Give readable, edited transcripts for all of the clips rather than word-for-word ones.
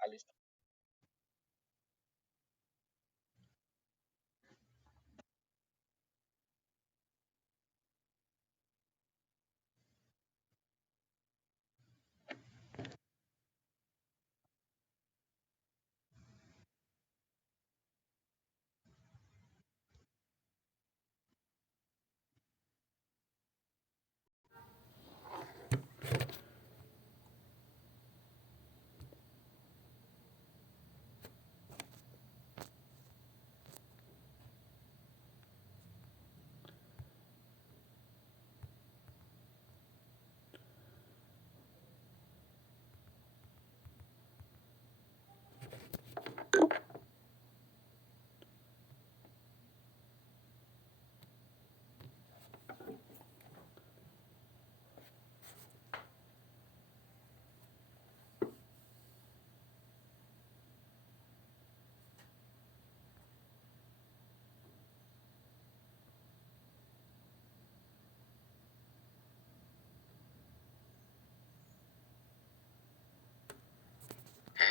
al estado.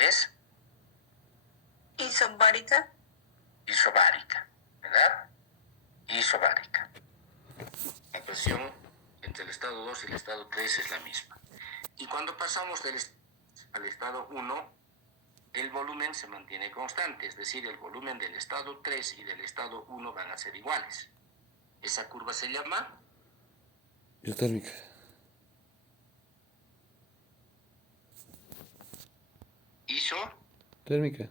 Es isobárica. isobárica, ¿verdad? Isobárica. La presión entre el estado 2 y el estado 3 es la misma. Y cuando pasamos al estado 1, el volumen se mantiene constante, es decir, el volumen del estado 3 y del estado 1 van a ser iguales. Esa curva se llama isotérmica. Térmica.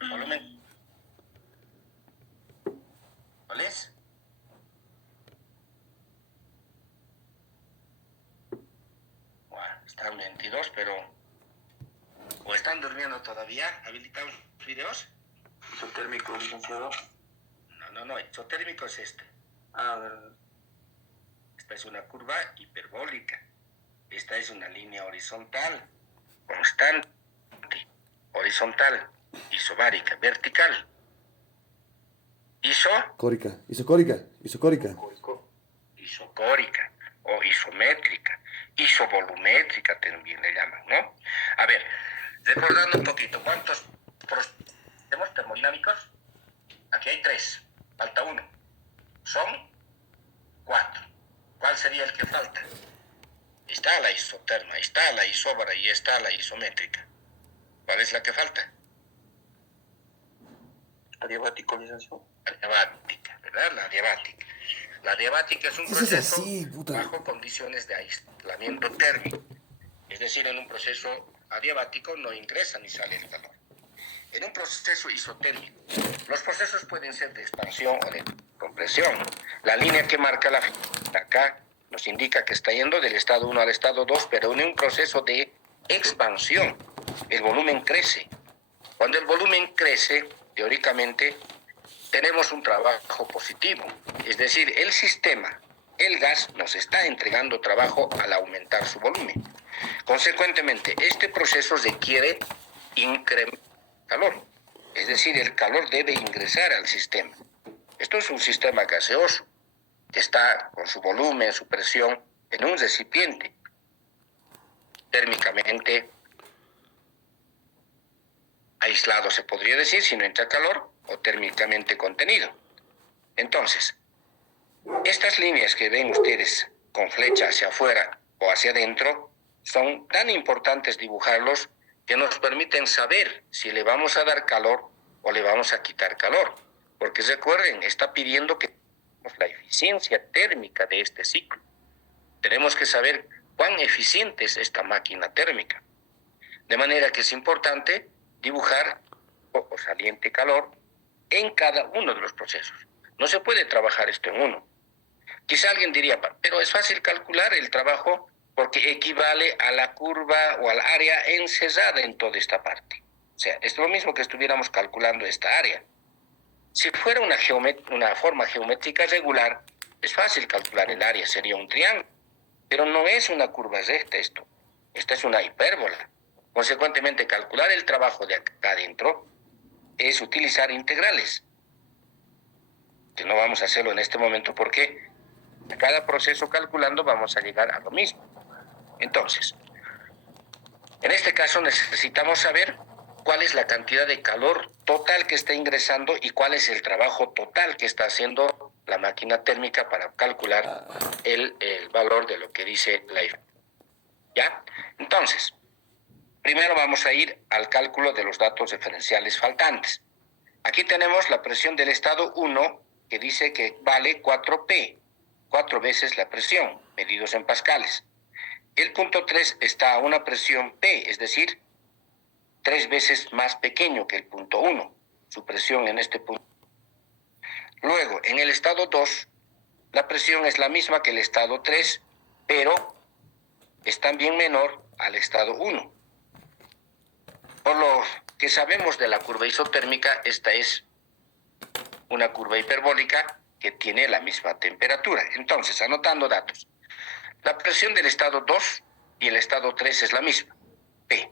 volumen. ¿Cuál es? Bueno, están 22, pero o están durmiendo todavía. ¿Habilitamos los videos? Isotérmico, licenciado. No, isotérmico es este. A ver. Esta es una curva hiperbólica. Esta es una línea horizontal, constante, horizontal, isobárica, vertical. Isocórica. Isocórica o isométrica, isovolumétrica también le llaman, ¿no? A ver, recordando un poquito, ¿cuántos tenemos termodinámicos? Aquí hay 3, falta 1. Son 4. ¿Cuál sería el que falta? Está la isoterma, está la isóbara y está la isométrica. ¿Cuál es la que falta? Adiabático, licenciado. Adiabática, ¿verdad? La adiabática. La adiabática es un proceso bajo condiciones de aislamiento térmico. Es decir, en un proceso adiabático no ingresa ni sale el calor. En un proceso isotérmico, los procesos pueden ser de expansión o de compresión. La línea que marca la figura acá nos indica que está yendo del estado 1 al estado 2, pero en un proceso de expansión. El volumen crece. Cuando el volumen crece, teóricamente, tenemos un trabajo positivo. Es decir, el sistema, el gas, nos está entregando trabajo al aumentar su volumen. Consecuentemente, este proceso requiere incrementar calor. Es decir, el calor debe ingresar al sistema. Esto es un sistema gaseoso que está con su volumen, su presión, en un recipiente térmicamente aislado, se podría decir, si no entra calor, o térmicamente contenido. Entonces, estas líneas que ven ustedes con flecha hacia afuera o hacia adentro son tan importantes dibujarlos que nos permiten saber si le vamos a dar calor o le vamos a quitar calor. Porque recuerden, está pidiendo que tengamos la eficiencia térmica de este ciclo. Tenemos que saber cuán eficiente es esta máquina térmica. De manera que es importante dibujar o saliente calor en cada uno de los procesos. No se puede trabajar esto en uno. Quizá alguien diría, pero es fácil calcular el trabajo porque equivale a la curva o al área encerrada en toda esta parte. O sea, es lo mismo que estuviéramos calculando esta área. Si fuera una forma geométrica regular, es fácil calcular el área, sería un triángulo. Pero no es una curva recta esto. Esta es una hipérbola. Consecuentemente, calcular el trabajo de acá adentro es utilizar integrales. Que no vamos a hacerlo en este momento porque a cada proceso calculando vamos a llegar a lo mismo. Entonces, En este caso necesitamos saber cuál es la cantidad de calor total que está ingresando y cuál es el trabajo total que está haciendo la máquina térmica para calcular el valor de lo que dice la IFE. ¿Ya? Entonces, primero vamos a ir al cálculo de los datos referenciales faltantes. Aquí tenemos la presión del estado 1, que dice que vale 4P, 4 veces la presión, medidos en pascales. El punto 3 está a una presión P, es decir, 3 veces más pequeño que el punto 1, su presión en este punto. Luego, en el estado 2, la presión es la misma que el estado 3, pero es también menor al estado 1. Por lo que sabemos de la curva isotérmica, esta es una curva hiperbólica que tiene la misma temperatura. Entonces, anotando datos. La presión del estado 2 y el estado 3 es la misma, P.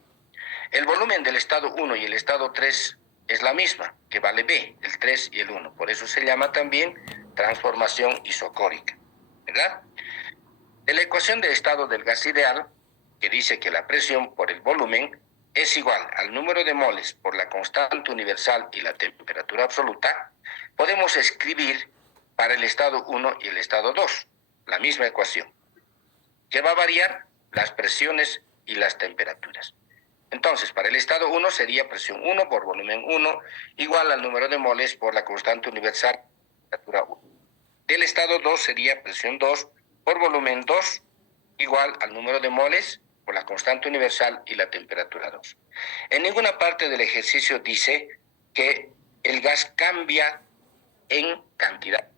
El volumen del estado 1 y el estado 3 es la misma, que vale B, el 3 y el 1. Por eso se llama también transformación isocórica, ¿verdad? De la ecuación de estado del gas ideal, que dice que la presión por el volumen es igual al número de moles por la constante universal y la temperatura absoluta, podemos escribir para el estado 1 y el estado 2 la misma ecuación, que va a variar las presiones y las temperaturas. Entonces, para el estado 1 sería presión 1 por volumen 1 igual al número de moles por la constante universal temperatura 1. Del estado 2 sería presión 2 por volumen 2 igual al número de moles por la constante universal y la temperatura 2. En ninguna parte del ejercicio dice que el gas cambia en cantidad.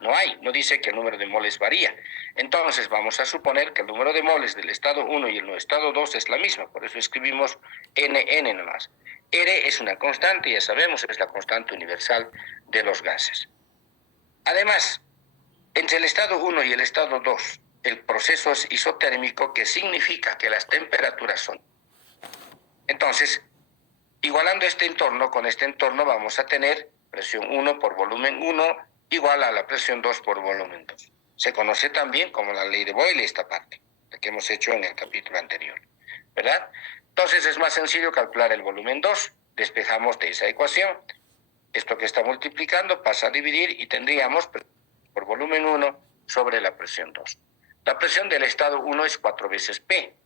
No hay, no dice que el número de moles varía. Entonces vamos a suponer que el número de moles del estado 1 y el estado 2 es la misma, por eso escribimos NN nomás. R es una constante, ya sabemos, es la constante universal de los gases. Además, entre el estado 1 y el estado 2, el proceso es isotérmico, que significa que las temperaturas son. Entonces, igualando este entorno con este entorno, vamos a tener presión 1 por volumen 1 igual a la presión 2 por volumen 2. Se conoce también como la ley de Boyle esta parte, la que hemos hecho en el capítulo anterior, ¿verdad? Entonces es más sencillo calcular el volumen 2, despejamos de esa ecuación, esto que está multiplicando pasa a dividir y tendríamos por volumen 1 sobre la presión 2. La presión del estado 1 es 4 veces P,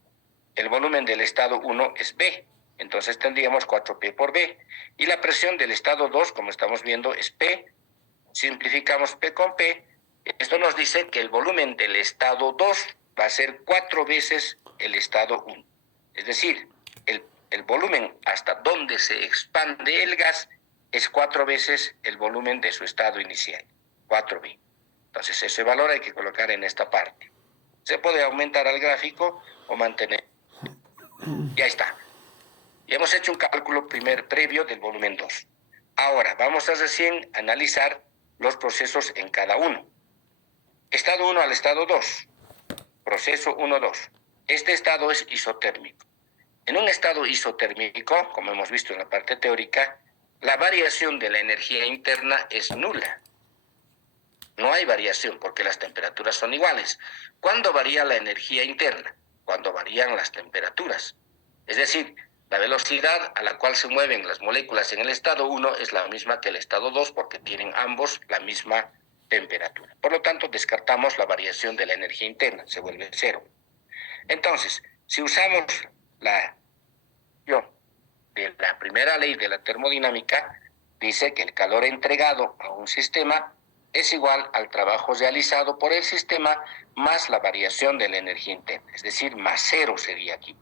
el volumen del estado 1 es B, entonces tendríamos 4P por B, y la presión del estado 2, como estamos viendo, es P. Simplificamos P con P, esto nos dice que el volumen del estado 2 va a ser 4 veces el estado 1. Es decir, el volumen hasta donde se expande el gas es 4 veces el volumen de su estado inicial, 4B. Entonces ese valor hay que colocar en esta parte. Se puede aumentar al gráfico o mantener. Ya está. Ya hemos hecho un cálculo previo del volumen 2. Ahora vamos a recién analizar los procesos en cada uno. Estado 1 al estado 2. Proceso 1-2. Este estado es isotérmico. En un estado isotérmico, como hemos visto en la parte teórica, la variación de la energía interna es nula. No hay variación porque las temperaturas son iguales. ¿Cuándo varía la energía interna? Cuando varían las temperaturas. Es decir, la velocidad a la cual se mueven las moléculas en el estado 1 es la misma que el estado 2 porque tienen ambos la misma temperatura. Por lo tanto, descartamos la variación de la energía interna, se vuelve cero. Entonces, si usamos de la primera ley de la termodinámica, dice que el calor entregado a un sistema es igual al trabajo realizado por el sistema más la variación de la energía interna, es decir, más cero sería aquí.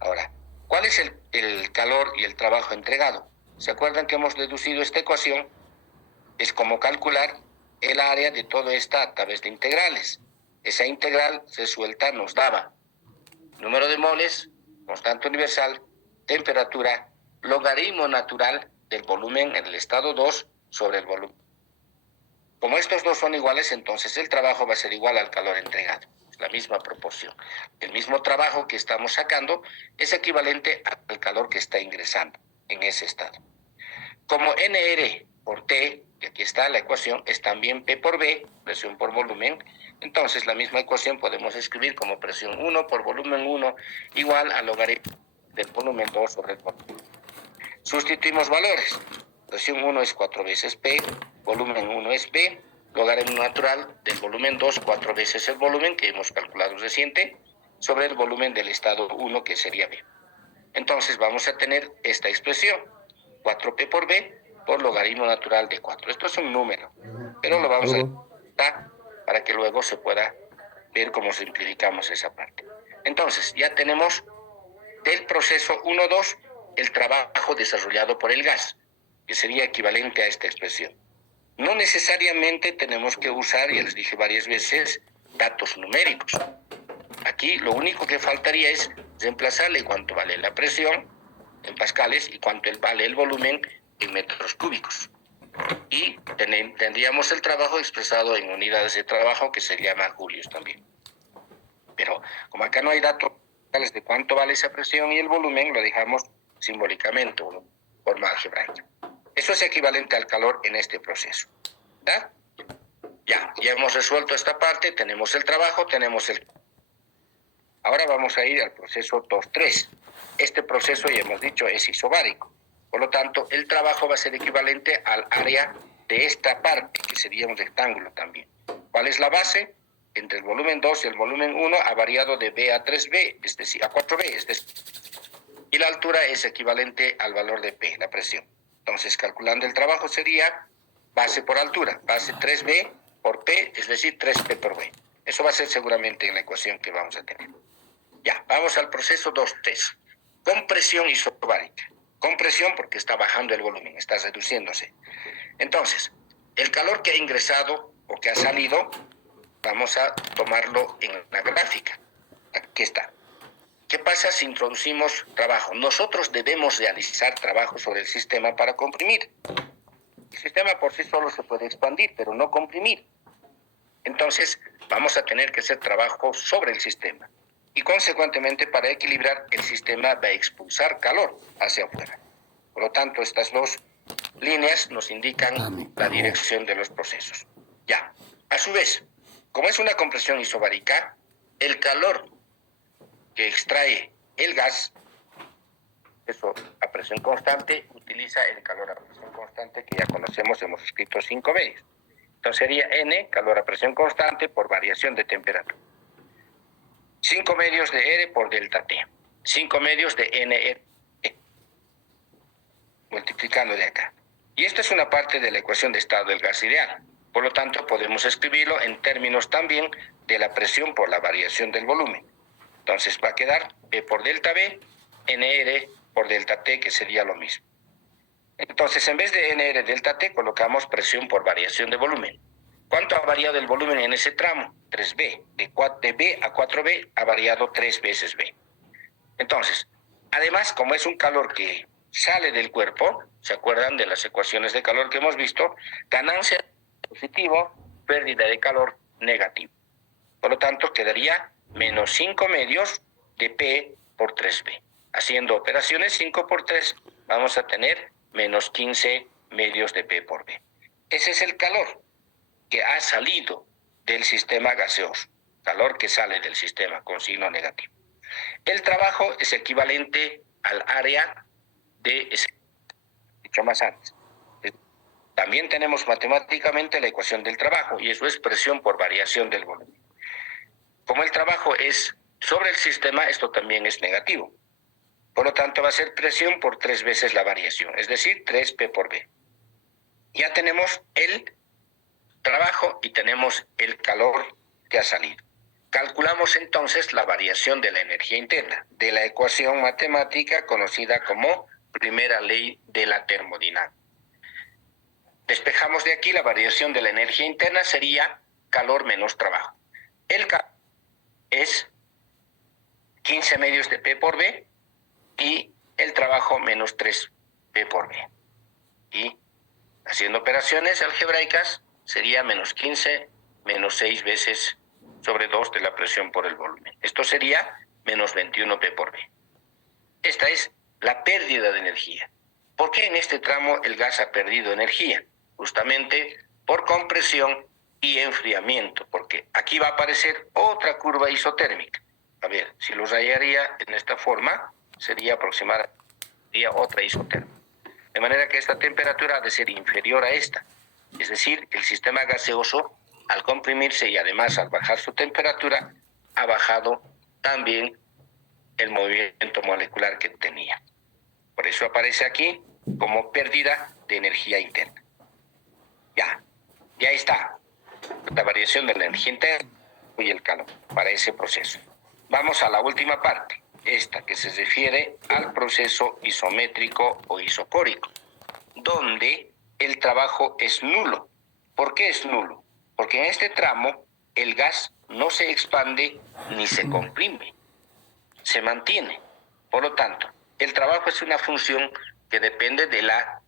Ahora, ¿cuál es el calor y el trabajo entregado? ¿Se acuerdan que hemos deducido esta ecuación? Es como calcular el área de todo esto a través de integrales. Esa integral resuelta nos daba número de moles, constante universal, temperatura, logaritmo natural del volumen en el estado 2 sobre el volumen. Como estos dos son iguales, entonces el trabajo va a ser igual al calor entregado. Es la misma proporción. El mismo trabajo que estamos sacando es equivalente al calor que está ingresando en ese estado. Como NR por T que aquí está la ecuación, es también P por B, presión por volumen. Entonces la misma ecuación podemos escribir como presión 1 por volumen 1 igual al logaritmo del volumen 2 sobre el volumen. Sustituimos valores. Presión 1 es 4 veces P, volumen 1 es B, logaritmo natural del volumen 2, 4 veces el volumen que hemos calculado reciente, sobre el volumen del estado 1 que sería B. Entonces vamos a tener esta expresión, 4P por B por logaritmo natural de 4. Esto es un número, pero lo vamos a dar para que luego se pueda ver cómo simplificamos esa parte. Entonces ya tenemos del proceso 1-2 el trabajo desarrollado por el gas, que sería equivalente a esta expresión. No necesariamente tenemos que usar, ya les dije varias veces, datos numéricos. Aquí lo único que faltaría es reemplazarle cuánto vale la presión en pascales y cuánto vale el volumen en metros cúbicos. Y tendríamos el trabajo expresado en unidades de trabajo que se llama julios también. Pero como acá no hay datos de cuánto vale esa presión y el volumen, lo dejamos simbólicamente, una forma algebraica. Eso es equivalente al calor en este proceso. ¿Da? Ya hemos resuelto esta parte, tenemos el trabajo, tenemos el... Ahora vamos a ir al proceso 2-3. Este proceso, ya hemos dicho, es isobárico. Por lo tanto, el trabajo va a ser equivalente al área de esta parte, que sería un rectángulo también. ¿Cuál es la base? Entre el volumen 2 y el volumen 1 ha variado de B a 3B, es decir, a 4B, es decir, y la altura es equivalente al valor de P, la presión. Entonces, calculando el trabajo sería base por altura, base 3B por P, es decir, 3P por B. Eso va a ser seguramente en la ecuación que vamos a tener. Ya, vamos al proceso 2-3. Compresión isobárica. Compresión porque está bajando el volumen, está reduciéndose. Entonces, el calor que ha ingresado o que ha salido, vamos a tomarlo en la gráfica. Aquí está. ¿Qué pasa si introducimos trabajo? Nosotros debemos realizar trabajo sobre el sistema para comprimir. El sistema por sí solo se puede expandir, pero no comprimir. Entonces, vamos a tener que hacer trabajo sobre el sistema. Y consecuentemente, para equilibrar, el sistema va a expulsar calor hacia afuera. Por lo tanto, estas dos líneas nos indican la dirección de los procesos. Ya. A su vez, como es una compresión isobárica, el calor que extrae el gas, eso a presión constante, utiliza el calor a presión constante que ya conocemos, hemos escrito 5 medios. Entonces sería N, calor a presión constante, por variación de temperatura. 5 medios de R por delta T. 5 medios de NR. Multiplicando de acá. Y esta es una parte de la ecuación de estado del gas ideal. Por lo tanto, podemos escribirlo en términos también de la presión por la variación del volumen. Entonces va a quedar P por delta B, NR por delta T, que sería lo mismo. Entonces, en vez de NR delta T, colocamos presión por variación de volumen. ¿Cuánto ha variado el volumen en ese tramo? 3B. De B a 4B ha variado 3 veces B. Entonces, además, como es un calor que sale del cuerpo, ¿se acuerdan de las ecuaciones de calor que hemos visto? Ganancia positivo, pérdida de calor negativo. Por lo tanto, quedaría menos 5 medios de P por 3B. Haciendo operaciones 5 por 3, vamos a tener menos 15 medios de P por B. Ese es el calor que ha salido del sistema gaseoso, calor que sale del sistema con signo negativo. El trabajo es equivalente al área de ese, dicho más antes. También tenemos matemáticamente la ecuación del trabajo, y eso es presión por variación del volumen. Como el trabajo es sobre el sistema, esto también es negativo. Por lo tanto, va a ser presión por 3 veces la variación, es decir, 3P por B. Ya tenemos el trabajo y tenemos el calor que ha salido. Calculamos entonces la variación de la energía interna, de la ecuación matemática conocida como primera ley de la termodinámica. Despejamos de aquí la variación de la energía interna, sería calor menos trabajo. El calor es 15 medios de P por B y el trabajo menos 3P por B. Y haciendo operaciones algebraicas sería menos 15 menos 6 veces sobre 2 de la presión por el volumen. Esto sería menos 21P por B. Esta es la pérdida de energía. ¿Por qué en este tramo el gas ha perdido energía? justamente por compresión y enfriamiento, porque aquí va a aparecer otra curva isotérmica. A ver, si lo rayaría en esta forma, sería aproximadamente otra isotérmica. De manera que esta temperatura ha de ser inferior a esta. Es decir, el sistema gaseoso, al comprimirse y además al bajar su temperatura, ha bajado también el movimiento molecular que tenía. Por eso aparece aquí como pérdida de energía interna. Ya está. La variación de la energía interna y el calor para ese proceso. Vamos a la última parte, esta que se refiere al proceso isométrico o isocórico, donde el trabajo es nulo. ¿Por qué es nulo? Porque en este tramo el gas no se expande ni se comprime, se mantiene. Por lo tanto, el trabajo es una función que depende de la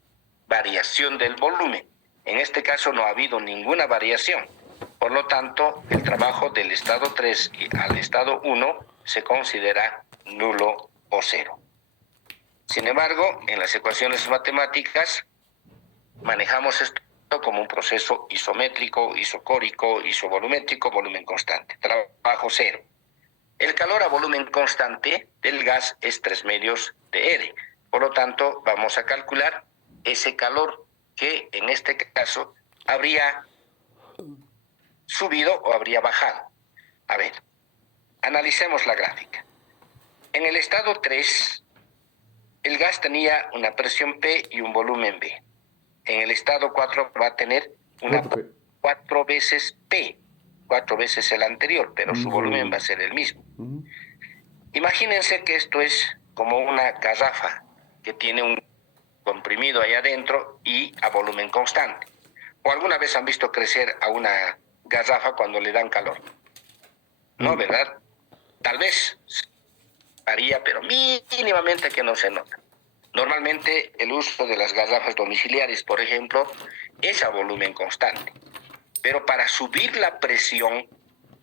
variación del volumen. En este caso no ha habido ninguna variación. Por lo tanto, el trabajo del estado 3 al estado 1 se considera nulo o cero. Sin embargo, en las ecuaciones matemáticas manejamos esto como un proceso isométrico, isocórico, isovolumétrico, volumen constante, trabajo cero. El calor a volumen constante del gas es 3/2 de R. Por lo tanto, vamos a calcular ese calor que en este caso habría subido o habría bajado. A ver, analicemos la gráfica. En el estado 3, el gas tenía una presión P y un volumen B. En el estado 4 va a tener una 4 veces P, 4 veces el anterior, pero su volumen va a ser el mismo. Imagínense que esto es como una garrafa que tiene un comprimido ahí adentro y a volumen constante. ¿O alguna vez han visto crecer a una garrafa cuando le dan calor? No, ¿verdad? Tal vez varía, pero mínimamente que no se nota. Normalmente el uso de las garrafas domiciliares, por ejemplo, es a volumen constante. Pero para subir la presión,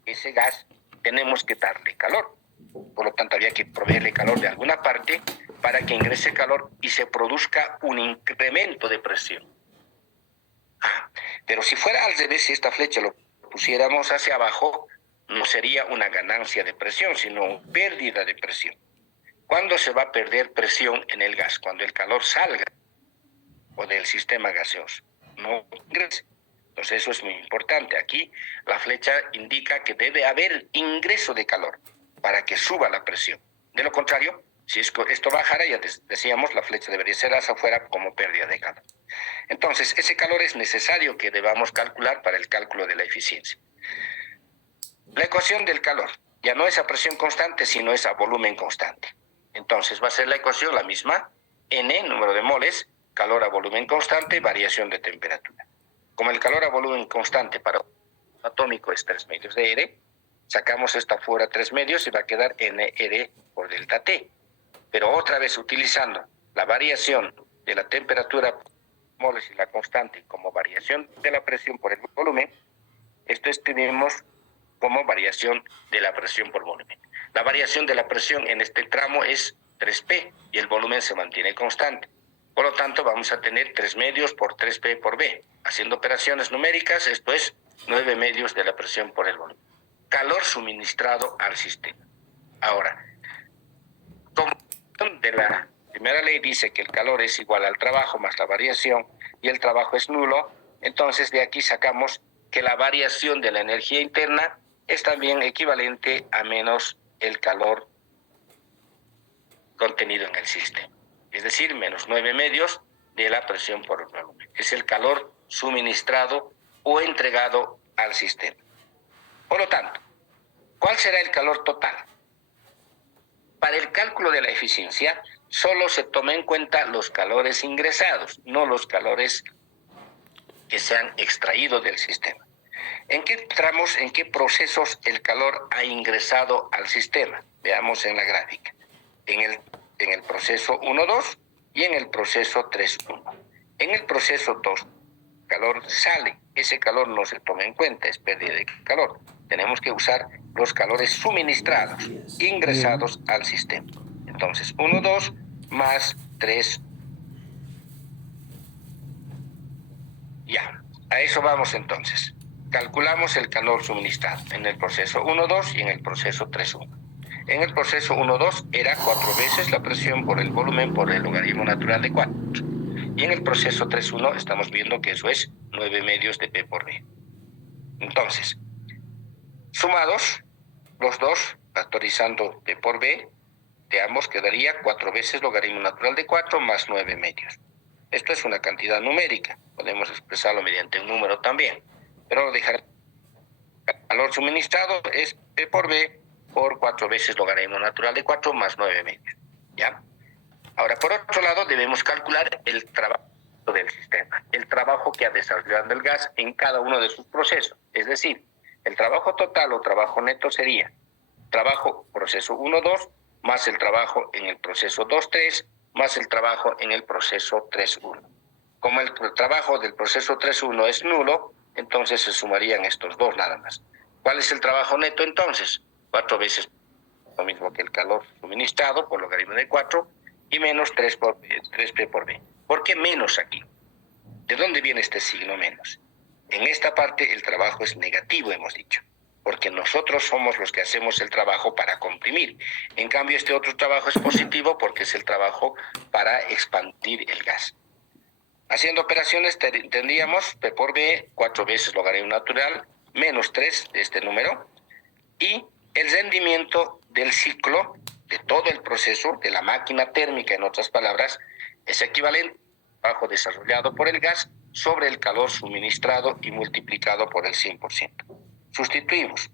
ese gas, tenemos que darle calor. Por lo tanto, había que proveerle calor de alguna parte para que ingrese calor y se produzca un incremento de presión. Pero si fuera al revés, si esta flecha lo pusiéramos hacia abajo, no sería una ganancia de presión, sino una pérdida de presión. ¿Cuándo se va a perder presión en el gas? Cuando el calor salga o del sistema gaseoso, no ingrese. Entonces eso es muy importante. Aquí la flecha indica que debe haber ingreso de calor para que suba la presión. De lo contrario, si esto bajara, ya decíamos, la flecha debería ser hacia afuera como pérdida de calor. Entonces, ese calor es necesario que debamos calcular para el cálculo de la eficiencia. La ecuación del calor ya no es a presión constante, sino es a volumen constante. Entonces va a ser la ecuación la misma, N, número de moles, calor a volumen constante, variación de temperatura. Como el calor a volumen constante para un atómico es 3/2 de R, sacamos esta fuera 3/2 y va a quedar NR por delta T. Pero otra vez utilizando la variación de la temperatura moles y la constante como variación de la presión por el volumen, esto escribimos como variación de la presión por volumen. La variación de la presión en este tramo es 3P y el volumen se mantiene constante. Por lo tanto, vamos a tener 3/2 por 3P por B. Haciendo operaciones numéricas, esto es 9/2 de la presión por el volumen. Calor suministrado al sistema. Ahora, como de la primera ley dice que el calor es igual al trabajo más la variación y el trabajo es nulo, entonces de aquí sacamos que la variación de la energía interna es también equivalente a menos el calor contenido en el sistema. Es decir, menos 9/2 de la presión por el volumen. Es el calor suministrado o entregado al sistema. Por lo tanto, ¿cuál será el calor total? Para el cálculo de la eficiencia, solo se toma en cuenta los calores ingresados, no los calores que se han extraído del sistema. ¿En qué tramos, en qué procesos el calor ha ingresado al sistema? Veamos en la gráfica. En el proceso 1-2 y en el proceso 3-1. En el proceso 2, el calor sale. Ese calor no se toma en cuenta, es pérdida de calor. Tenemos que usar los calores suministrados, ingresados al sistema. Entonces, 1-2 más 3. Ya, a eso vamos entonces. Calculamos el calor suministrado en el proceso 1-2 y en el proceso 3-1. En el proceso 1-2 era 4 veces la presión por el volumen por el logaritmo natural de 4. Y en el proceso 3-1 estamos viendo que eso es 9 medios de P por B. Entonces, sumados los dos, factorizando P por B, de ambos quedaría 4 veces logaritmo natural de 4 más 9 medios. Esto es una cantidad numérica, podemos expresarlo mediante un número también, pero dejar el calor suministrado es P por B por 4 veces logaritmo natural de 4 más 9 medios. ¿Ya? Ahora, por otro lado, debemos calcular el trabajo del sistema, el trabajo que ha desarrollado el gas en cada uno de sus procesos. Es decir, el trabajo total o trabajo neto sería trabajo proceso 1-2 más el trabajo en el proceso 2-3 más el trabajo en el proceso 3-1. Como el trabajo del proceso 3-1 es nulo, entonces se sumarían estos dos nada más. ¿Cuál es el trabajo neto entonces? 4 veces lo mismo que el calor suministrado por logaritmo de 4 y menos 3P por B. ¿Por qué menos aquí? ¿De dónde viene este signo menos? En esta parte el trabajo es negativo, hemos dicho, porque nosotros somos los que hacemos el trabajo para comprimir. En cambio, este otro trabajo es positivo porque es el trabajo para expandir el gas. Haciendo operaciones tendríamos P por B, 4 veces logaritmo natural, menos 3 de este número, y el rendimiento del ciclo, de todo el proceso, de la máquina térmica, en otras palabras, es equivalente al trabajo desarrollado por el gas sobre el calor suministrado y multiplicado por el 100%. Sustituimos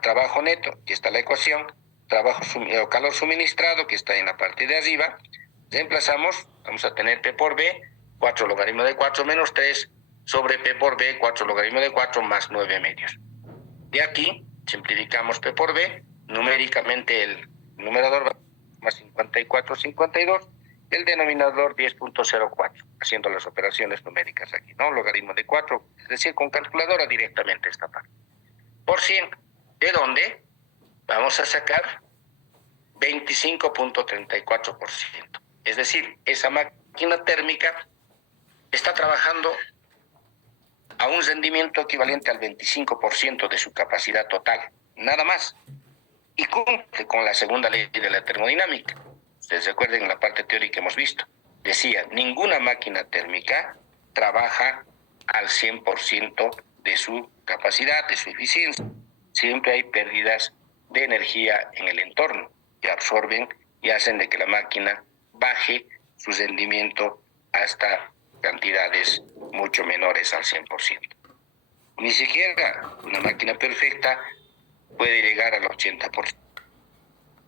trabajo neto, que está en la ecuación, calor suministrado, que está en la parte de arriba, reemplazamos, vamos a tener P por B, 4 logaritmo de 4 menos 3, sobre P por B, 4 logaritmo de 4 más 9 medios. De aquí, simplificamos P por B, numéricamente el numerador va más 54, 52, el denominador 10.04, haciendo las operaciones numéricas aquí, ¿no? Logaritmo de 4, es decir, con calculadora directamente esta parte. Por 100, ¿de dónde? Vamos a sacar 25.34%. Es decir, esa máquina térmica está trabajando a un rendimiento equivalente al 25% de su capacidad total, nada más. Y cumple con la segunda ley de la termodinámica. Ustedes recuerden en la parte teórica que hemos visto. Decía, ninguna máquina térmica trabaja al 100% de su capacidad, de su eficiencia. Siempre hay pérdidas de energía en el entorno que absorben y hacen de que la máquina baje su rendimiento hasta cantidades mucho menores al 100%. Ni siquiera una máquina perfecta puede llegar al 80%.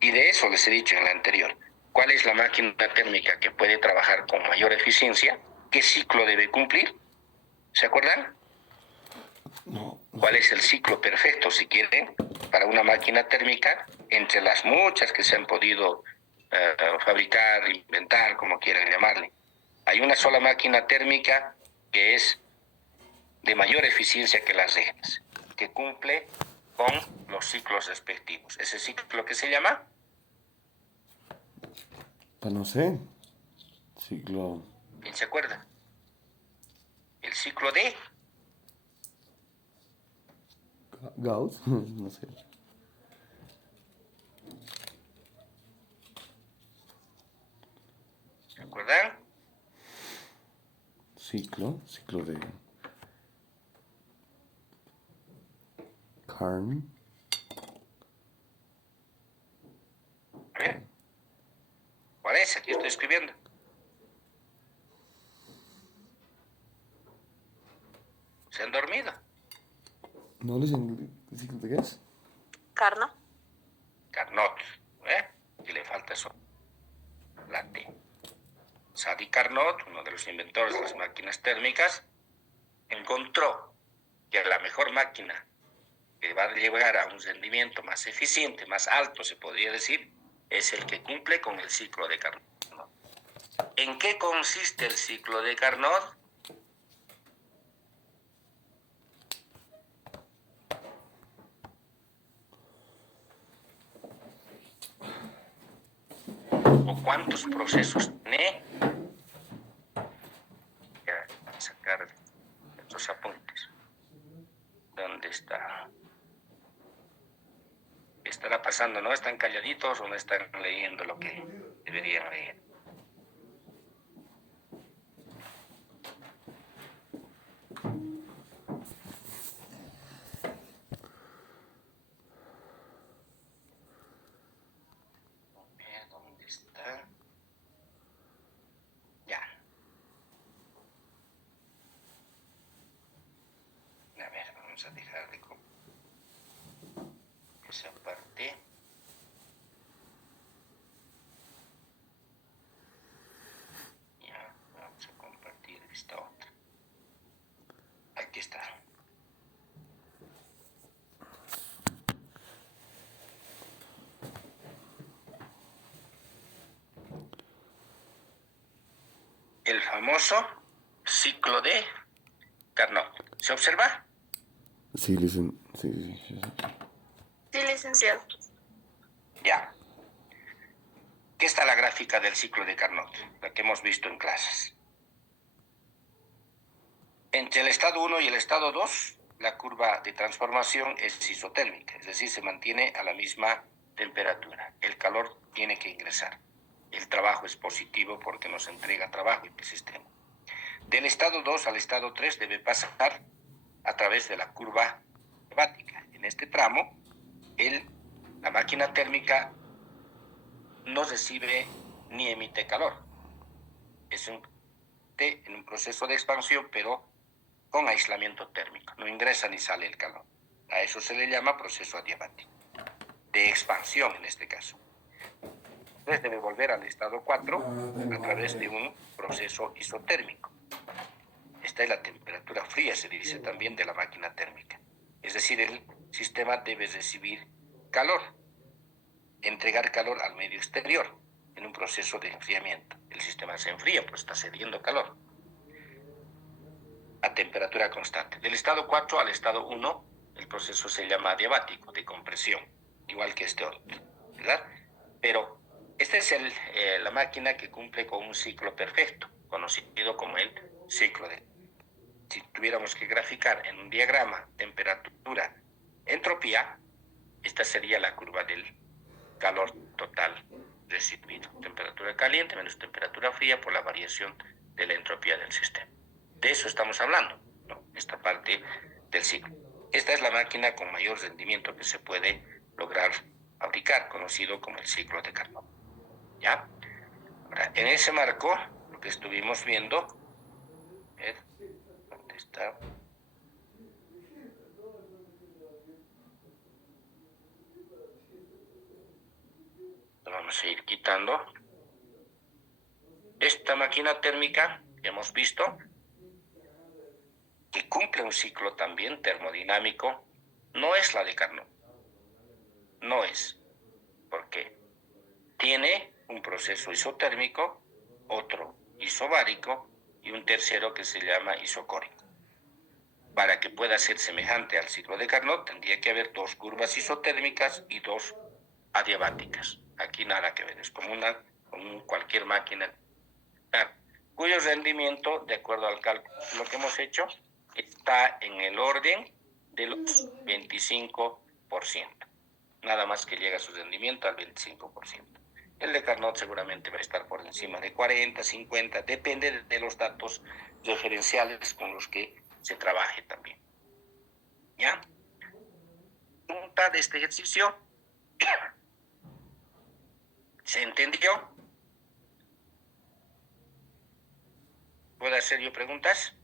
Y de eso les he dicho en la anterior. ¿Cuál es la máquina térmica que puede trabajar con mayor eficiencia? ¿Qué ciclo debe cumplir? ¿Se acuerdan? No. ¿Cuál es el ciclo perfecto, si quieren, para una máquina térmica, entre las muchas que se han podido fabricar, inventar, como quieran llamarle? Hay una sola máquina térmica que es de mayor eficiencia que las demás, que cumple con los ciclos respectivos. ¿Ese ciclo qué se llama? Pues no sé. Ciclo. ¿Quién se acuerda? El ciclo de Gauss. No sé. ¿se acuerdan? Ciclo de Carnot. A ver. ¿Cuál es? Aquí estoy escribiendo. ¿Se han dormido? ¿No les ciclo de qué es? Carnot. Carnot, que le falta eso, la T. Sadi Carnot, uno de los inventores de las máquinas térmicas, encontró que la mejor máquina que va a llegar a un rendimiento más eficiente, más alto, se podría decir, es el que cumple con el ciclo de Carnot. ¿En qué consiste el ciclo de Carnot? ¿O cuántos procesos tiene? Voy a sacar el estará pasando, ¿no? ¿Están calladitos o no están leyendo lo que deberían leer? ¿Dónde está? Ya. A ver, vamos a dejar de esa parte. Ya, vamos a compartir esta otra. Aquí está. El famoso ciclo de Carnot. ¿Se observa? Sí, sí. Sí, licenciado. Ya. Aquí está la gráfica del ciclo de Carnot, la que hemos visto en clases. Entre el estado 1 y el estado 2, la curva de transformación es isotérmica, es decir, se mantiene a la misma temperatura. El calor tiene que ingresar. El trabajo es positivo porque nos entrega trabajo el sistema. Del estado 2 al estado 3 debe pasar a través de la curva adiabática. En este tramo, la máquina térmica no recibe ni emite calor. Es en un proceso de expansión, pero con aislamiento térmico. No ingresa ni sale el calor. A eso se le llama proceso adiabático. De expansión en este caso. Entonces debe volver al estado 4 a través de un proceso isotérmico. Esta es la temperatura fría, se dice también, de la máquina térmica. Es decir, el sistema debe recibir calor, entregar calor al medio exterior en un proceso de enfriamiento. El sistema se enfría, pues está cediendo calor a temperatura constante. Del estado 4 al estado 1, el proceso se llama adiabático, de compresión, igual que este otro, ¿verdad? Pero esta es la máquina que cumple con un ciclo perfecto, conocido como el ciclo de... Si tuviéramos que graficar en un diagrama temperatura, entropía, esta sería la curva del calor total recibido. Temperatura caliente menos temperatura fría por la variación de la entropía del sistema. De eso estamos hablando, ¿no? Esta parte del ciclo. Esta es la máquina con mayor rendimiento que se puede lograr fabricar, conocido como el ciclo de Carnot. ¿Ya? Ahora, en ese marco, lo que estuvimos viendo, ¿dónde está? Lo vamos a ir quitando. Esta máquina térmica que hemos visto, que cumple un ciclo también termodinámico, no es la de Carnot. No es. ¿Por qué? Tiene un proceso isotérmico, otro isobárico y un tercero que se llama isocórico. Para que pueda ser semejante al ciclo de Carnot, tendría que haber dos curvas isotérmicas y dos adiabáticas. Aquí nada que ver, es como cualquier máquina, cuyo rendimiento, de acuerdo al cálculo que hemos hecho, está en el orden de los 25%. Nada más que llega su rendimiento al 25%. El de Carnot seguramente va a estar por encima de 40, 50, depende de los datos referenciales con los que se trabaje también. ¿Ya? Pregunta de este ejercicio. ¿Se entendió? ¿Puedo hacer yo preguntas?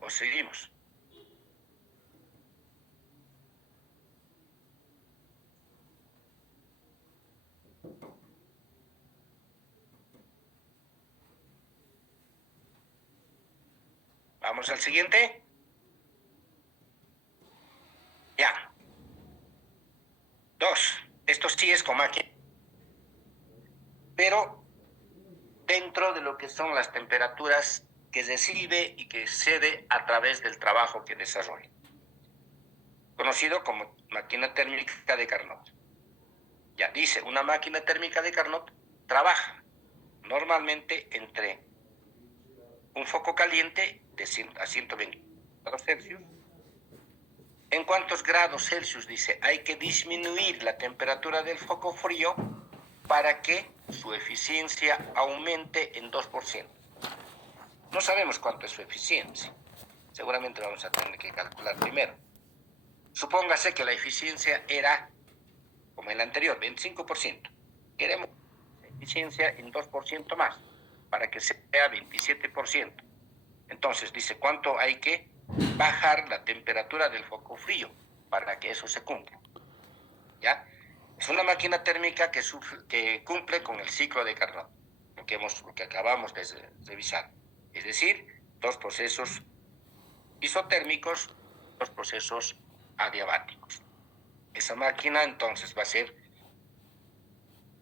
¿O seguimos? Vamos al siguiente. Ya. 2. Esto sí es con máquina. Pero dentro de lo que son las temperaturas que recibe y que cede a través del trabajo que desarrolla. Conocido como máquina térmica de Carnot. Ya dice, una máquina térmica de Carnot trabaja normalmente entre un foco caliente a 120 grados Celsius ¿En cuántos grados Celsius? Dice, hay que disminuir la temperatura del foco frío para que su eficiencia aumente en 2%. No sabemos cuánto es su eficiencia. Seguramente vamos a tener que calcular primero. Supóngase que la eficiencia era, como el anterior, 25%. Queremos eficiencia en 2% más, para que sea 27%. Entonces dice, ¿cuánto hay que bajar la temperatura del foco frío para que eso se cumpla? ¿Ya? Es una máquina térmica que cumple con el ciclo de Carnot, lo que acabamos de revisar. Es decir, dos procesos isotérmicos, dos procesos adiabáticos. Esa máquina entonces va a ser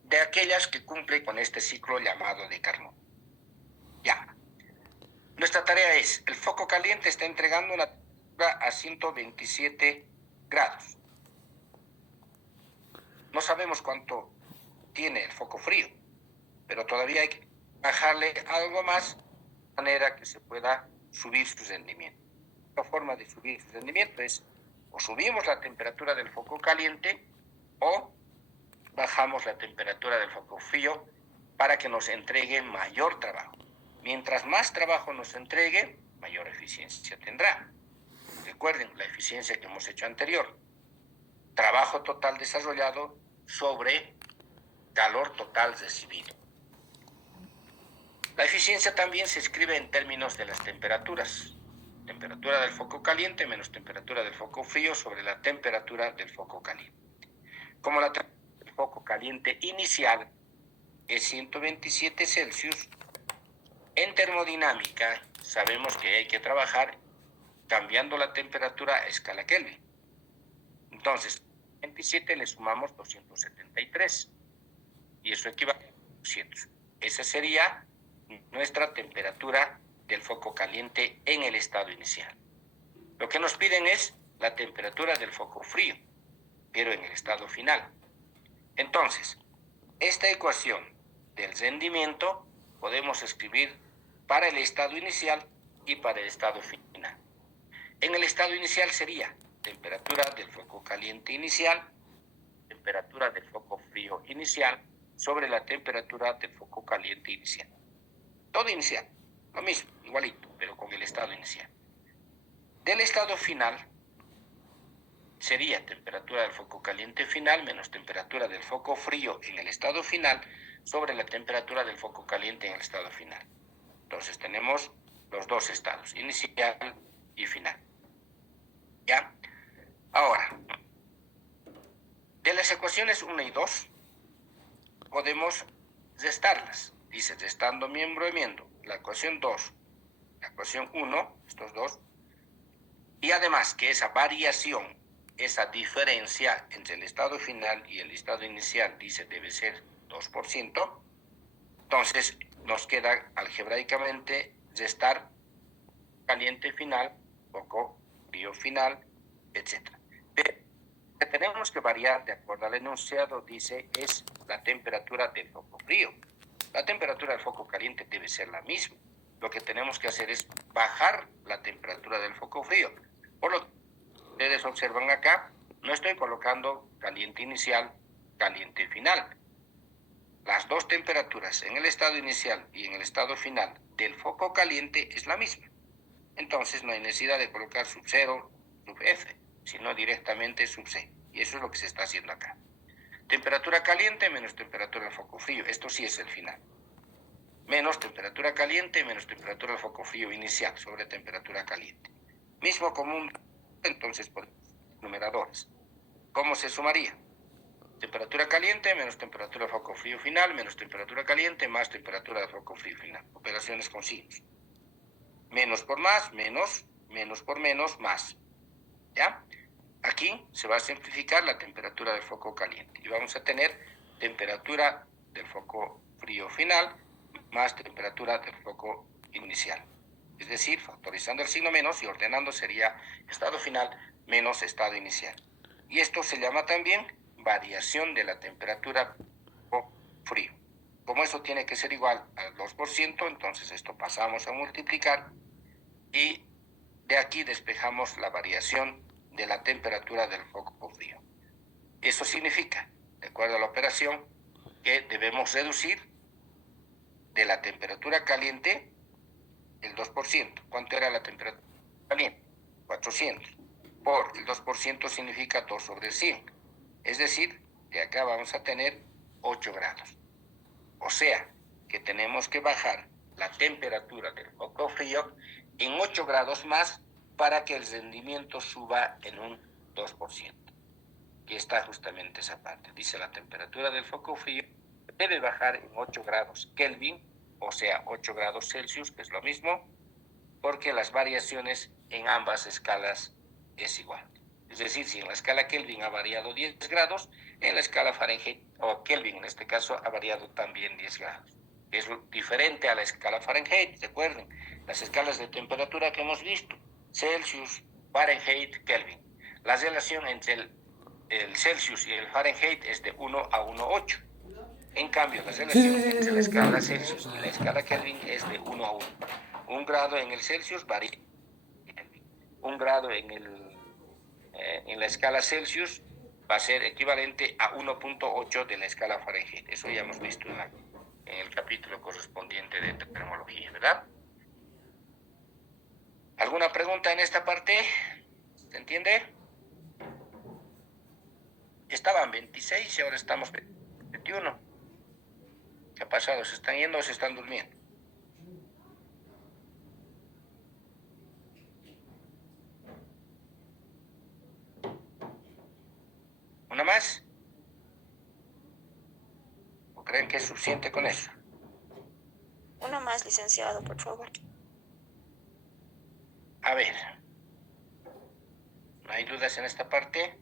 de aquellas que cumplen con este ciclo llamado de Carnot. Ya. Nuestra tarea es, el foco caliente está entregando una temperatura a 127 grados. No sabemos cuánto tiene el foco frío, pero todavía hay que bajarle algo más de manera que se pueda subir su rendimiento. La forma de subir su rendimiento es o subimos la temperatura del foco caliente o bajamos la temperatura del foco frío para que nos entregue mayor trabajo. Mientras más trabajo nos entregue, mayor eficiencia tendrá. Recuerden la eficiencia que hemos hecho anterior. Trabajo total desarrollado sobre calor total recibido. La eficiencia también se escribe en términos de las temperaturas. Temperatura del foco caliente menos temperatura del foco frío sobre la temperatura del foco caliente. Como la temperatura del foco caliente inicial es 127 Celsius, en termodinámica sabemos que hay que trabajar cambiando la temperatura a escala Kelvin. Entonces, 27 le sumamos 273 y eso equivale a 200. Esa sería nuestra temperatura del foco caliente en el estado inicial. Lo que nos piden es la temperatura del foco frío, pero en el estado final. Entonces, esta ecuación del rendimiento podemos escribir para el estado inicial y para el estado final. En el estado inicial sería temperatura del foco caliente inicial, temperatura del foco frío inicial sobre la temperatura del foco caliente inicial. Todo inicial, lo mismo, igualito, pero con el estado inicial. Del estado final sería temperatura del foco caliente final menos temperatura del foco frío en el estado final sobre la temperatura del foco caliente en el estado final. Entonces tenemos los dos estados, inicial y final. ¿Ya? Ahora, de las ecuaciones 1 y 2, podemos restarlas. Dice, restando miembro de miembro, la ecuación 2, la ecuación 1, estos dos, y además que esa variación, esa diferencia entre el estado final y el estado inicial, dice, debe ser 2%, entonces nos queda algebraicamente restar caliente final, foco frío final, etc. Pero lo que tenemos que variar de acuerdo al enunciado, dice, es la temperatura del foco frío. La temperatura del foco caliente debe ser la misma. Lo que tenemos que hacer es bajar la temperatura del foco frío. Por lo que ustedes observan acá, no estoy colocando caliente inicial, caliente final. Las dos temperaturas en el estado inicial y en el estado final del foco caliente es la misma. Entonces no hay necesidad de colocar sub 0, sub F, sino directamente sub C. Y eso es lo que se está haciendo acá. Temperatura caliente menos temperatura del foco frío. Esto sí es el final. Menos temperatura caliente menos temperatura del foco frío inicial sobre temperatura caliente. Mismo común, entonces por numeradores. ¿Cómo se sumaría? Temperatura caliente menos temperatura del foco frío final menos temperatura caliente más temperatura del foco frío final. Operaciones con signos. Menos por más, menos, menos por menos, más. ¿Ya? Aquí se va a simplificar la temperatura del foco caliente y vamos a tener temperatura del foco frío final más temperatura del foco inicial. Es decir, factorizando el signo menos y ordenando sería estado final menos estado inicial. Y esto se llama también variación de la temperatura o frío. Como eso tiene que ser igual al 2%, entonces esto pasamos a multiplicar y de aquí despejamos la variación de la temperatura del foco frío. Eso significa, de acuerdo a la operación, que debemos reducir de la temperatura caliente el 2%. ¿Cuánto era la temperatura caliente? 400. Por el 2% significa 2 sobre 100. Es decir, que acá vamos a tener 8 grados. O sea, que tenemos que bajar la temperatura del foco frío en 8 grados más para que el rendimiento suba en un 2%. Y está justamente esa parte. Dice la temperatura del foco frío debe bajar en 8 grados Kelvin, o sea, 8 grados Celsius, que es lo mismo, porque las variaciones en ambas escalas es igual. Es decir, si en la escala Kelvin ha variado 10 grados, en la escala Fahrenheit, o Kelvin en este caso, ha variado también 10 grados. Es diferente a la escala Fahrenheit, recuerden, las escalas de temperatura que hemos visto, Celsius, Fahrenheit, Kelvin. La relación entre el Celsius y el Fahrenheit es de 1 a 1,8. En cambio, la relación entre la escala Celsius y la escala Kelvin es de 1 a 1. 1 grado en el Celsius varía. 1 grado en la escala Celsius va a ser equivalente a 1,8 de la escala Fahrenheit. Eso ya hemos visto en el capítulo correspondiente de termología, ¿verdad? ¿Alguna pregunta en esta parte? ¿Se entiende? Estaban 26 y ahora estamos 21. ¿Qué ha pasado? ¿Se están yendo o se están durmiendo? ¿Una más? ¿O creen que es suficiente con eso? Uno más, licenciado, por favor. A ver. ¿No hay dudas en esta parte?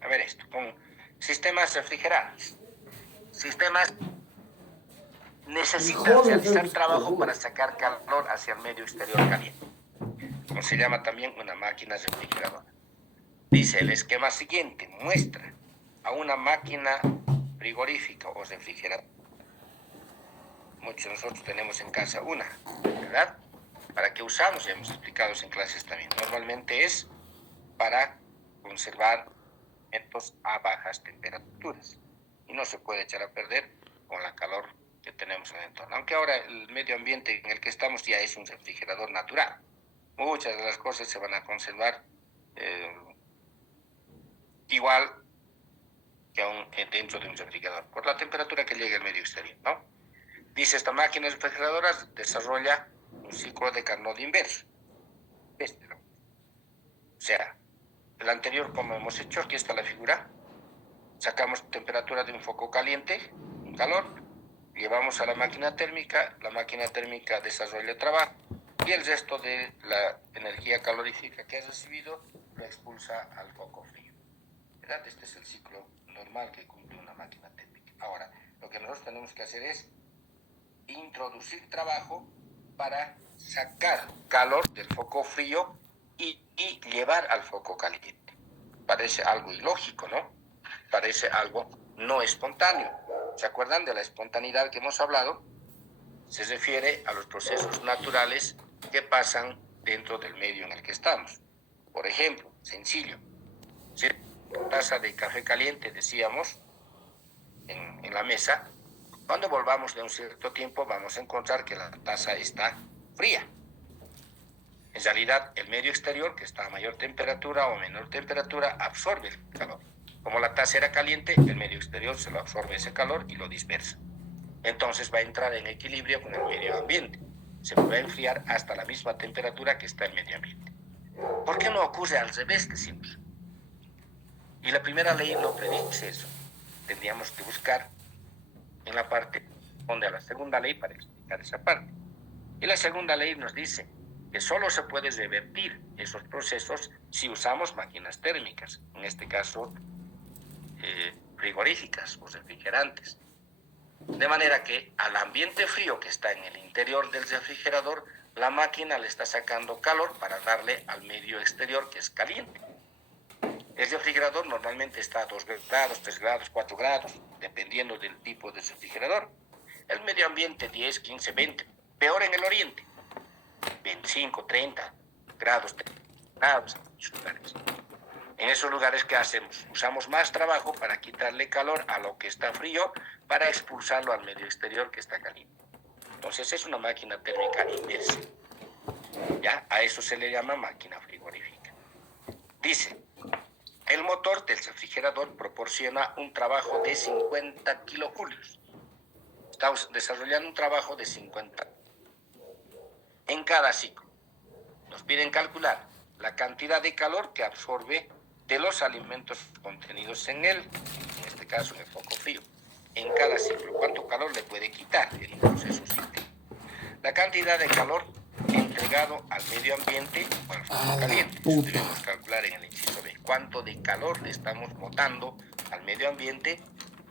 A ver esto, con sistemas refrigerantes. Sistemas necesitan realizar trabajo para sacar calor hacia el medio exterior caliente, como se llama también una máquina refrigeradora. Dice el esquema siguiente, muestra a una máquina frigorífica o refrigeradora. Muchos de nosotros tenemos en casa una, ¿verdad? ¿Para qué usamos? Ya hemos explicado en clases también. Normalmente es para conservar alimentos a bajas temperaturas y no se puede echar a perder con la calor que tenemos en el entorno. Aunque ahora el medio ambiente en el que estamos ya es un refrigerador natural. Muchas de las cosas se van a conservar igual que aún dentro de un refrigerador, por la temperatura que llegue al medio exterior, ¿no? Dice, esta máquina refrigeradora desarrolla un ciclo de Carnot inverso. O sea, el anterior, como hemos hecho, aquí está la figura. Sacamos temperatura de un foco caliente, un calor, llevamos a la máquina térmica desarrolla trabajo y el resto de la energía calorífica que ha recibido lo expulsa al foco frío. ¿Verdad? Este es el ciclo normal que cumple una máquina térmica. Ahora, lo que nosotros tenemos que hacer es introducir trabajo para sacar calor del foco frío y llevar al foco caliente. Parece algo ilógico, ¿no? Parece algo no espontáneo. ¿Se acuerdan de la espontaneidad que hemos hablado? Se refiere a los procesos naturales que pasan dentro del medio en el que estamos. Por ejemplo, sencillo, si una taza de café caliente, decíamos, en la mesa, cuando volvamos de un cierto tiempo vamos a encontrar que la taza está fría. En realidad, el medio exterior, que está a mayor temperatura o menor temperatura, absorbe el calor. Como la taza era caliente, el medio exterior se lo absorbe ese calor y lo dispersa. Entonces va a entrar en equilibrio con el medio ambiente. Se va a enfriar hasta la misma temperatura que está el medio ambiente. ¿Por qué no ocurre al revés, decimos? Y la primera ley no predice eso. Tendríamos que buscar en la parte donde a la segunda ley para explicar esa parte. Y la segunda ley nos dice que solo se puede revertir esos procesos si usamos máquinas térmicas, en este caso frigoríficas o refrigerantes. De manera que al ambiente frío que está en el interior del refrigerador, la máquina le está sacando calor para darle al medio exterior que es caliente. El refrigerador normalmente está a 2 grados, 3 grados, 4 grados, dependiendo del tipo de refrigerador. El medio ambiente 10, 15, 20. Peor en el oriente, 25, 30 grados grados en muchos lugares. En esos lugares, ¿qué hacemos? Usamos más trabajo para quitarle calor a lo que está frío, para expulsarlo al medio exterior que está caliente. Entonces es una máquina térmica inversa. ¿Ya? A eso se le llama máquina frigorífica. Dice, el motor del refrigerador proporciona un trabajo de 50 kilojulios. Estamos desarrollando un trabajo de 50 en cada ciclo. Nos piden calcular la cantidad de calor que absorbe de los alimentos contenidos en él, en este caso en el foco frío, en cada ciclo. ¿Cuánto calor le puede quitar en un proceso cíclico? La cantidad de calor entregado al medio ambiente o al foco caliente. Eso debemos calcular en el inciso B. ¿Cuánto de calor le estamos botando al medio ambiente,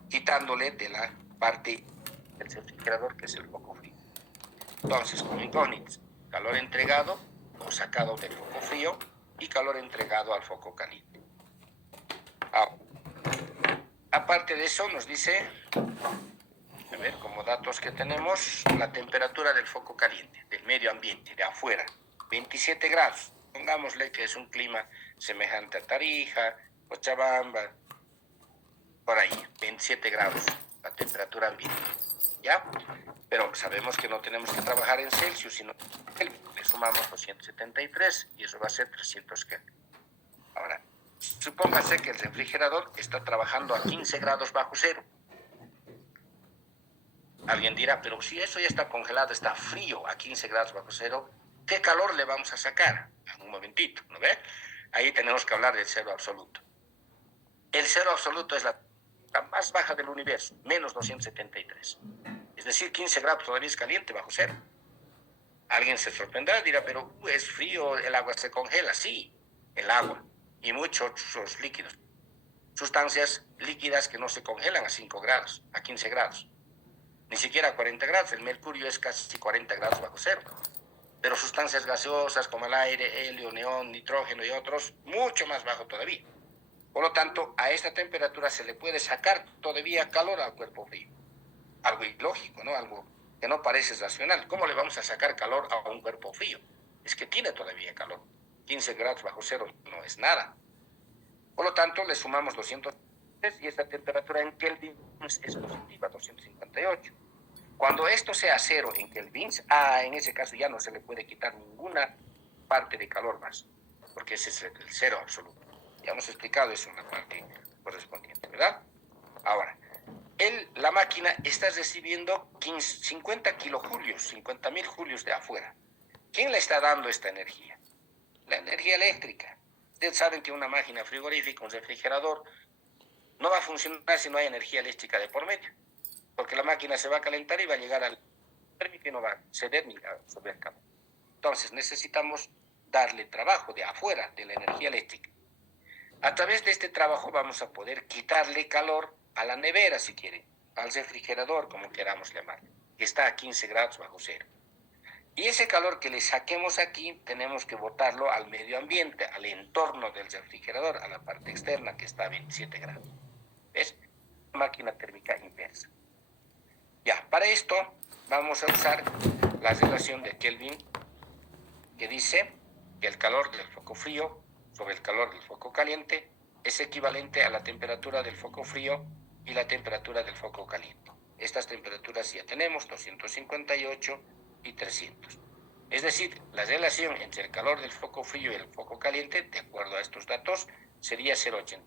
quitándole de la parte del refrigerador, que es el foco frío? Entonces, como incógnitas, calor entregado o sacado del foco frío y calor entregado al foco caliente. Ahora, aparte de eso, nos dice, a ver, como datos que tenemos, la temperatura del foco caliente, del medio ambiente, de afuera, 27 grados. Pongámosle que es un clima semejante a Tarija, Cochabamba, por ahí, 27 grados, la temperatura ambiente. ¿Ya? Pero sabemos que no tenemos que trabajar en Celsius, sino en Kelvin. Le sumamos 273 y eso va a ser 300 Kelvin. Ahora, supóngase que el refrigerador está trabajando a 15 grados bajo cero. Alguien dirá, pero si eso ya está congelado, está frío a 15 grados bajo cero, ¿qué calor le vamos a sacar? Un momentito, ¿no ve? Ahí tenemos que hablar del cero absoluto. El cero absoluto es la más baja del universo, menos 273. Es decir, 15 grados todavía es caliente bajo cero. Alguien se sorprenderá, dirá, pero es frío, el agua se congela. Sí, el agua y muchos otros líquidos. Sustancias líquidas que no se congelan a 5 grados, a 15 grados. Ni siquiera a 40 grados. El mercurio es casi 40 grados bajo cero. Pero sustancias gaseosas como el aire, helio, neón, nitrógeno y otros, mucho más bajo todavía. Por lo tanto, a esta temperatura se le puede sacar todavía calor al cuerpo frío. Algo ilógico, ¿no? Algo que no parece racional. ¿Cómo le vamos a sacar calor a un cuerpo frío? Es que tiene todavía calor. 15 grados bajo cero no es nada. Por lo tanto, le sumamos 200 y esta temperatura en Kelvin es positiva, 258. Cuando esto sea cero en kelvins, en ese caso ya no se le puede quitar ninguna parte de calor más, porque ese es el cero absoluto. Ya hemos explicado eso en la parte correspondiente, ¿verdad? Ahora, la máquina está recibiendo 50 kilojulios, 50.000 julios de afuera. ¿Quién le está dando esta energía? La energía eléctrica. Ustedes saben que una máquina frigorífica, un refrigerador, no va a funcionar si no hay energía eléctrica de por medio, porque la máquina se va a calentar y va a llegar al térmico y no va a ceder ni a absorber calor. Entonces necesitamos darle trabajo de afuera, de la energía eléctrica. A través de este trabajo vamos a poder quitarle calor a la nevera, si quieren, al refrigerador, como queramos llamarlo, que está a 15 grados bajo cero. Y ese calor que le saquemos aquí, tenemos que botarlo al medio ambiente, al entorno del refrigerador, a la parte externa, que está a 27 grados. ¿Ves? Máquina térmica inversa. Ya, para esto vamos a usar la relación de Kelvin, que dice que el calor del foco frío sobre el calor del foco caliente es equivalente a la temperatura del foco frío y la temperatura del foco caliente. Estas temperaturas ya tenemos, 258 y 300. Es decir, la relación entre el calor del foco frío y el foco caliente, de acuerdo a estos datos, sería 0,80.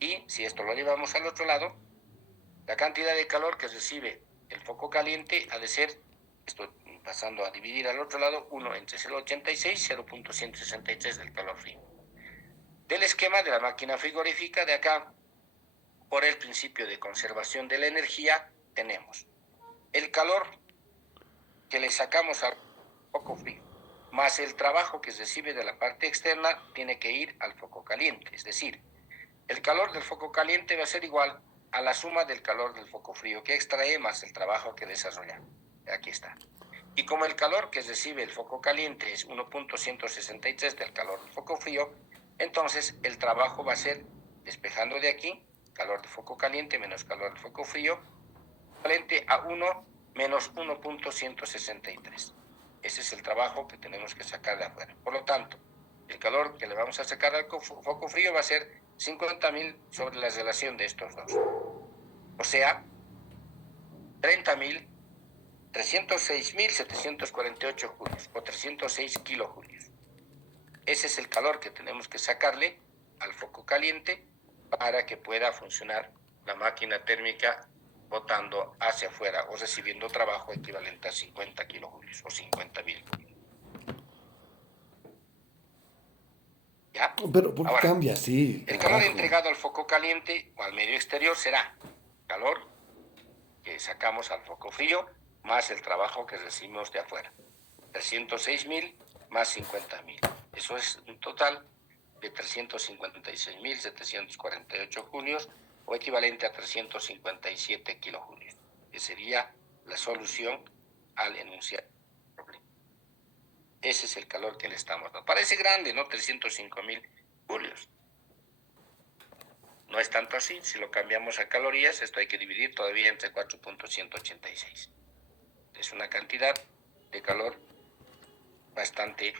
Y si esto lo llevamos al otro lado, la cantidad de calor que recibe el foco caliente ha de ser, esto pasando a dividir al otro lado, 1 entre 0,86 y 0,163 del calor frío. Del esquema de la máquina frigorífica, de acá, por el principio de conservación de la energía, tenemos el calor que le sacamos al foco frío, más el trabajo que recibe de la parte externa, tiene que ir al foco caliente. Es decir, el calor del foco caliente va a ser igual a la suma del calor del foco frío que extrae más el trabajo que desarrolla. Aquí está. Y como el calor que recibe el foco caliente es 1.163 del calor del foco frío, entonces el trabajo va a ser, despejando de aquí, calor de foco caliente menos calor de foco frío, equivalente a 1 menos 1.163. Ese es el trabajo que tenemos que sacar de afuera. Por lo tanto, el calor que le vamos a sacar al foco frío va a ser 50.000 sobre la relación de estos dos. O sea, 306.748 julios o 306 kilojulios. Ese es el calor que tenemos que sacarle al foco caliente para que pueda funcionar la máquina térmica botando hacia afuera o recibiendo trabajo equivalente a 50 kilojulios o 50.000 julios. ¿Ya? Pero ¿por qué Ahora, cambia así? el calor Carajo. entregado al foco caliente o al medio exterior será calor que sacamos al foco frío más el trabajo que recibimos de afuera. 306.000 más 50.000. Eso es un total de 356.748 julios o equivalente a 357 kilojulios, que sería la solución al enunciado del problema. Ese es el calor que le estamos dando. Parece grande, ¿no? 305.000 julios. No es tanto así. Si lo cambiamos a calorías, esto hay que dividir todavía entre 4.186. Es una cantidad de calor bastante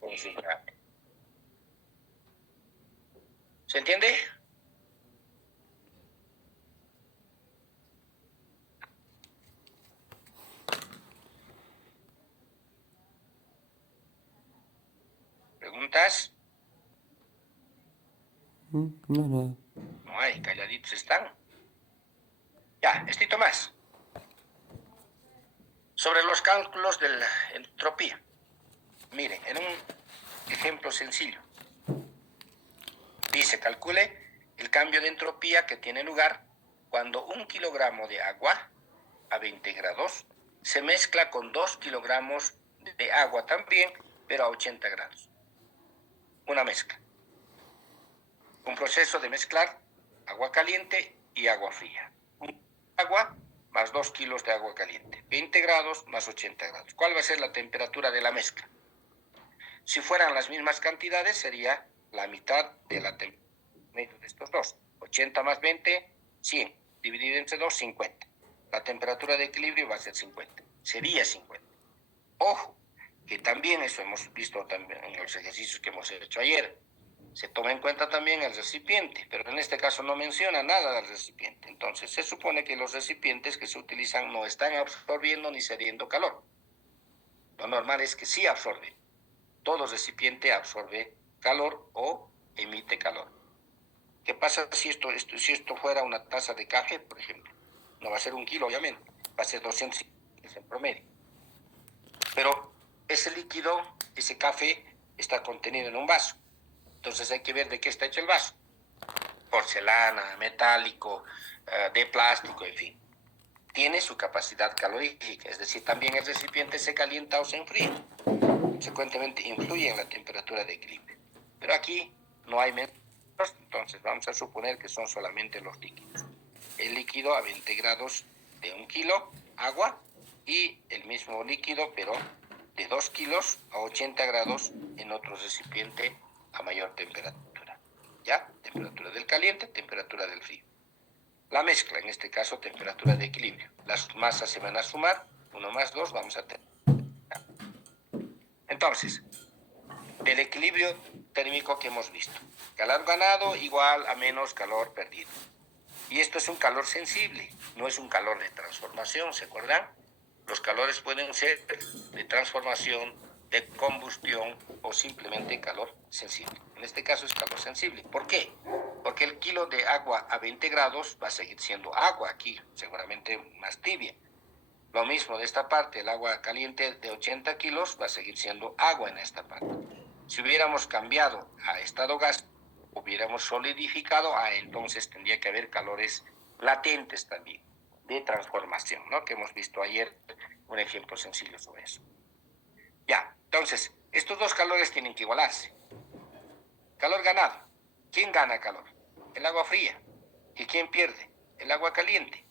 considerable. ¿Se entiende? ¿Preguntas? No, no. No hay, calladitos están. Ya, estito más. Sobre los cálculos de la entropía. Miren, en un ejemplo sencillo. Dice, calcule el cambio de entropía que tiene lugar cuando 1 kilogramo de agua a 20 grados se mezcla con 2 kilogramos de agua también, pero a 80 grados. Una mezcla. Un proceso de mezclar agua caliente y agua fría. Agua más 2 kilos de agua caliente. 20 grados más 80 grados. ¿Cuál va a ser la temperatura de la mezcla? Si fueran las mismas cantidades, sería la mitad de la temperatura de estos dos. 80 más 20, 100. Dividido entre 2, 50. La temperatura de equilibrio va a ser 50. Sería 50. Ojo, que también eso hemos visto también en los ejercicios que hemos hecho ayer. Se toma en cuenta también el recipiente, pero en este caso no menciona nada del recipiente. Entonces, se supone que los recipientes que se utilizan no están absorbiendo ni cediendo calor. Lo normal es que sí absorbe. Todo recipiente absorbe calor o emite calor. ¿Qué pasa si esto fuera una taza de café, por ejemplo? No va a ser 1 kilo, obviamente. Va a ser 200 en promedio. Pero ese líquido, ese café, está contenido en un vaso. Entonces hay que ver de qué está hecho el vaso. Porcelana, metálico, de plástico, en fin. Tiene su capacidad calorífica, es decir, también el recipiente se calienta o se enfría. Consecuentemente influye en la temperatura de equilibrio. Pero aquí no hay menos, entonces vamos a suponer que son solamente los líquidos. El líquido a 20 grados de 1 kilo, agua, y el mismo líquido, pero de 2 kilos a 80 grados en otro recipiente a mayor temperatura. ¿Ya? Temperatura del caliente, temperatura del frío. La mezcla, en este caso, temperatura de equilibrio. Las masas se van a sumar, 1 más 2, vamos a tener. Entonces, del equilibrio térmico que hemos visto, calor ganado igual a menos calor perdido. Y esto es un calor sensible, no es un calor de transformación, ¿se acuerdan? Los calores pueden ser de transformación, de combustión o simplemente calor sensible. En este caso es calor sensible. ¿Por qué? Porque el kilo de agua a 20 grados va a seguir siendo agua aquí, seguramente más tibia. Lo mismo de esta parte, el agua caliente de 80 kilos va a seguir siendo agua en esta parte. Si hubiéramos cambiado a estado gas, hubiéramos solidificado, entonces tendría que haber calores latentes también, de transformación, ¿no? Que hemos visto ayer un ejemplo sencillo sobre eso. Ya, entonces, estos dos calores tienen que igualarse. Calor ganado. ¿Quién gana calor? El agua fría. ¿Y quién pierde? El agua caliente.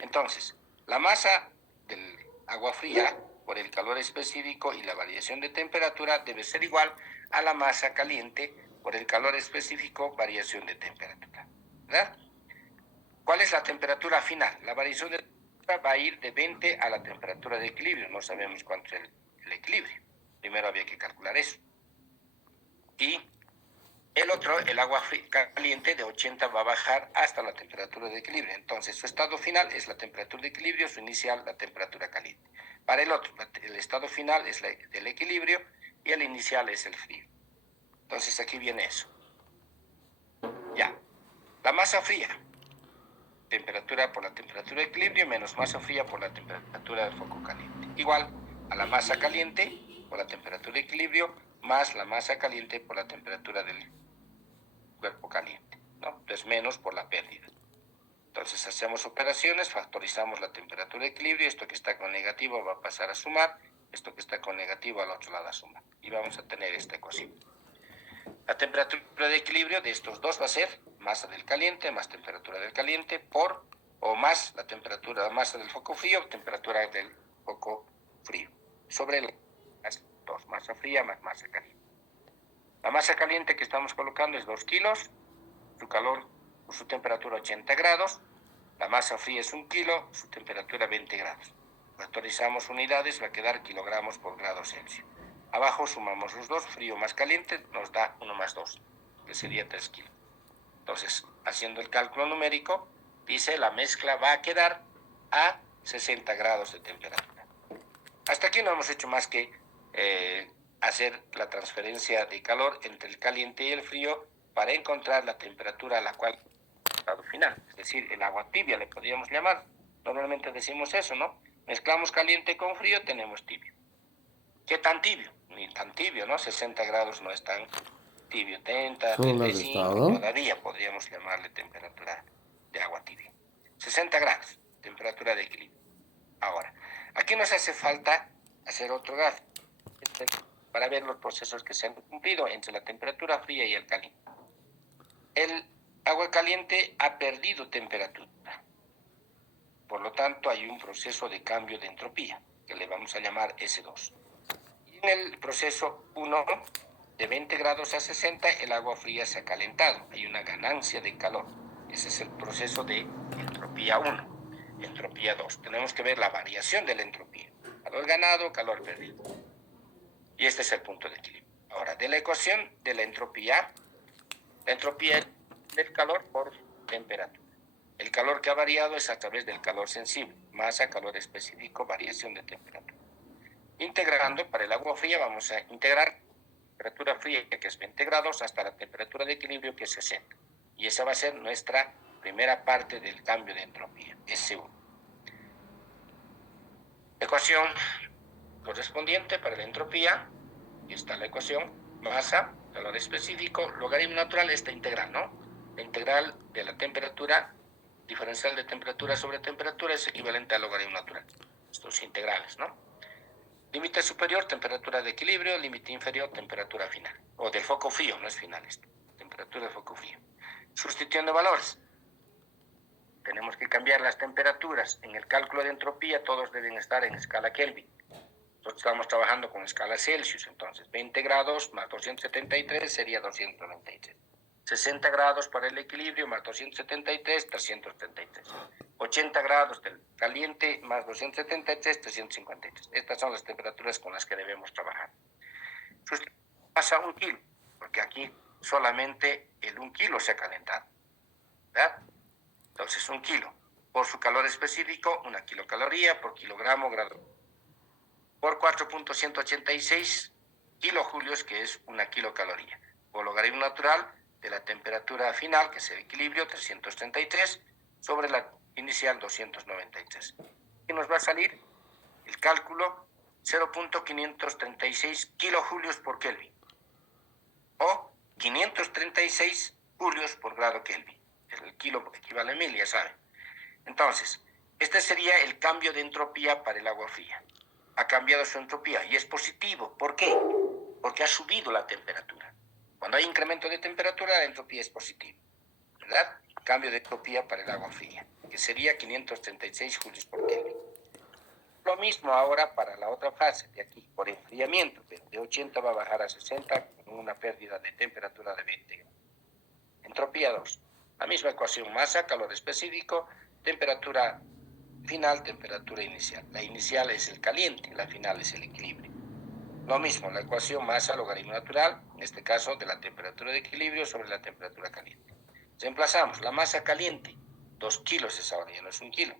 Entonces, la masa del agua fría por el calor específico y la variación de temperatura debe ser igual a la masa caliente por el calor específico, variación de temperatura. ¿Verdad? ¿Cuál es la temperatura final? La variación de va a ir de 20 a la temperatura de equilibrio. No sabemos cuánto es el equilibrio. Primero había que calcular eso. Y el otro, el agua caliente de 80 va a bajar hasta la temperatura de equilibrio. Entonces, su estado final es la temperatura de equilibrio, su inicial la temperatura caliente. Para el otro, el estado final es el equilibrio y el inicial es el frío. Entonces, aquí viene eso. Ya. La masa fría. Temperatura por la temperatura de equilibrio menos masa fría por la temperatura del foco caliente. Igual a la masa caliente por la temperatura de equilibrio más la masa caliente por la temperatura del cuerpo caliente, ¿no? Entonces menos por la pérdida. Entonces hacemos operaciones, factorizamos la temperatura de equilibrio, esto que está con negativo va a pasar a sumar, esto que está con negativo al otro lado a sumar. Y vamos a tener esta ecuación. La temperatura de equilibrio de estos dos va a ser masa del caliente más temperatura del caliente por o más la temperatura, masa del foco frío, temperatura del foco frío. Sobre las dos, masa fría más masa caliente. La masa caliente que estamos colocando es 2 kilos, su calor, su temperatura 80 grados, la masa fría es 1 kilo, su temperatura 20 grados. Factorizamos unidades, va a quedar kilogramos por grado Celsius. Abajo sumamos los dos, frío más caliente, nos da 1 más 2, que sería 3 kilos. Entonces, haciendo el cálculo numérico, dice la mezcla va a quedar a 60 grados de temperatura. Hasta aquí no hemos hecho más que hacer la transferencia de calor entre el caliente y el frío para encontrar la temperatura a la cual estado final, es decir, el agua tibia le podríamos llamar. Normalmente decimos eso, ¿no? Mezclamos caliente con frío, tenemos tibio. ¿Qué tan tibio? Ni tan tibio, ¿no? 60 grados no es tan tibio. 30, 35, todavía podríamos llamarle temperatura de agua tibia. 60 grados, temperatura de equilibrio. Ahora, aquí nos hace falta hacer otro gráfico para ver los procesos que se han cumplido entre la temperatura fría y el caliente. El agua caliente ha perdido temperatura. Por lo tanto, hay un proceso de cambio de entropía, que le vamos a llamar S2. Y en el proceso 1, de 20 grados a 60, el agua fría se ha calentado. Hay una ganancia de calor. Ese es el proceso de entropía 1. Entropía 2. Tenemos que ver la variación de la entropía. Calor ganado, calor perdido. Y este es el punto de equilibrio. Ahora, de la ecuación de la entropía es del calor por temperatura. El calor que ha variado es a través del calor sensible, masa, calor específico, variación de temperatura. Integrando, para el agua fría vamos a integrar temperatura fría, que es 20 grados, hasta la temperatura de equilibrio, que es 60. Y esa va a ser nuestra primera parte del cambio de entropía, S1. Ecuación correspondiente para la entropía, aquí está la ecuación, masa, calor específico, logaritmo natural, esta integral, ¿no? La integral de la temperatura, diferencial de temperatura sobre temperatura, es equivalente al logaritmo natural. Estos integrales, ¿no? Límite superior, temperatura de equilibrio, límite inferior, temperatura final. O del foco frío, no es final esto. Temperatura de foco frío. Sustitución de valores. Tenemos que cambiar las temperaturas. En el cálculo de entropía todos deben estar en escala Kelvin. Nosotros estamos trabajando con escala Celsius, entonces 20 grados más 273 sería 293. 60 grados para el equilibrio más 273, 333. 80 grados del caliente más 273, 353. Estas son las temperaturas con las que debemos trabajar. Pasa 1 kilo, porque aquí solamente el 1 kilo se ha calentado, ¿verdad? Entonces 1 kilo. Por su calor específico, 1 kilocaloría por kilogramo grado. Por 4.186 kilojulios, que es 1 kilocaloría. Por logaritmo natural de la temperatura final, que es el equilibrio, 333, sobre la inicial, 293. Y nos va a salir el cálculo 0.536 kilojulios por Kelvin. O 536 julios por grado Kelvin. El kilo equivale a 1000, ya saben. Entonces, este sería el cambio de entropía para el agua fría. Ha cambiado su entropía y es positivo. ¿Por qué? Porque ha subido la temperatura. Cuando hay incremento de temperatura, la entropía es positiva, ¿verdad? Cambio de entropía para el agua fría, que sería 536 julios por Kelvin. Lo mismo ahora para la otra fase de aquí, por enfriamiento, de 80 va a bajar a 60 con una pérdida de temperatura de 20 grados. Entropía 2. La misma ecuación, masa, calor específico, temperatura final, temperatura inicial. La inicial es el caliente, la final es el equilibrio. Lo mismo, la ecuación masa logaritmo natural, en este caso de la temperatura de equilibrio sobre la temperatura caliente. Reemplazamos la masa caliente, 2 kilos es ahora, ya no es 1 kilo.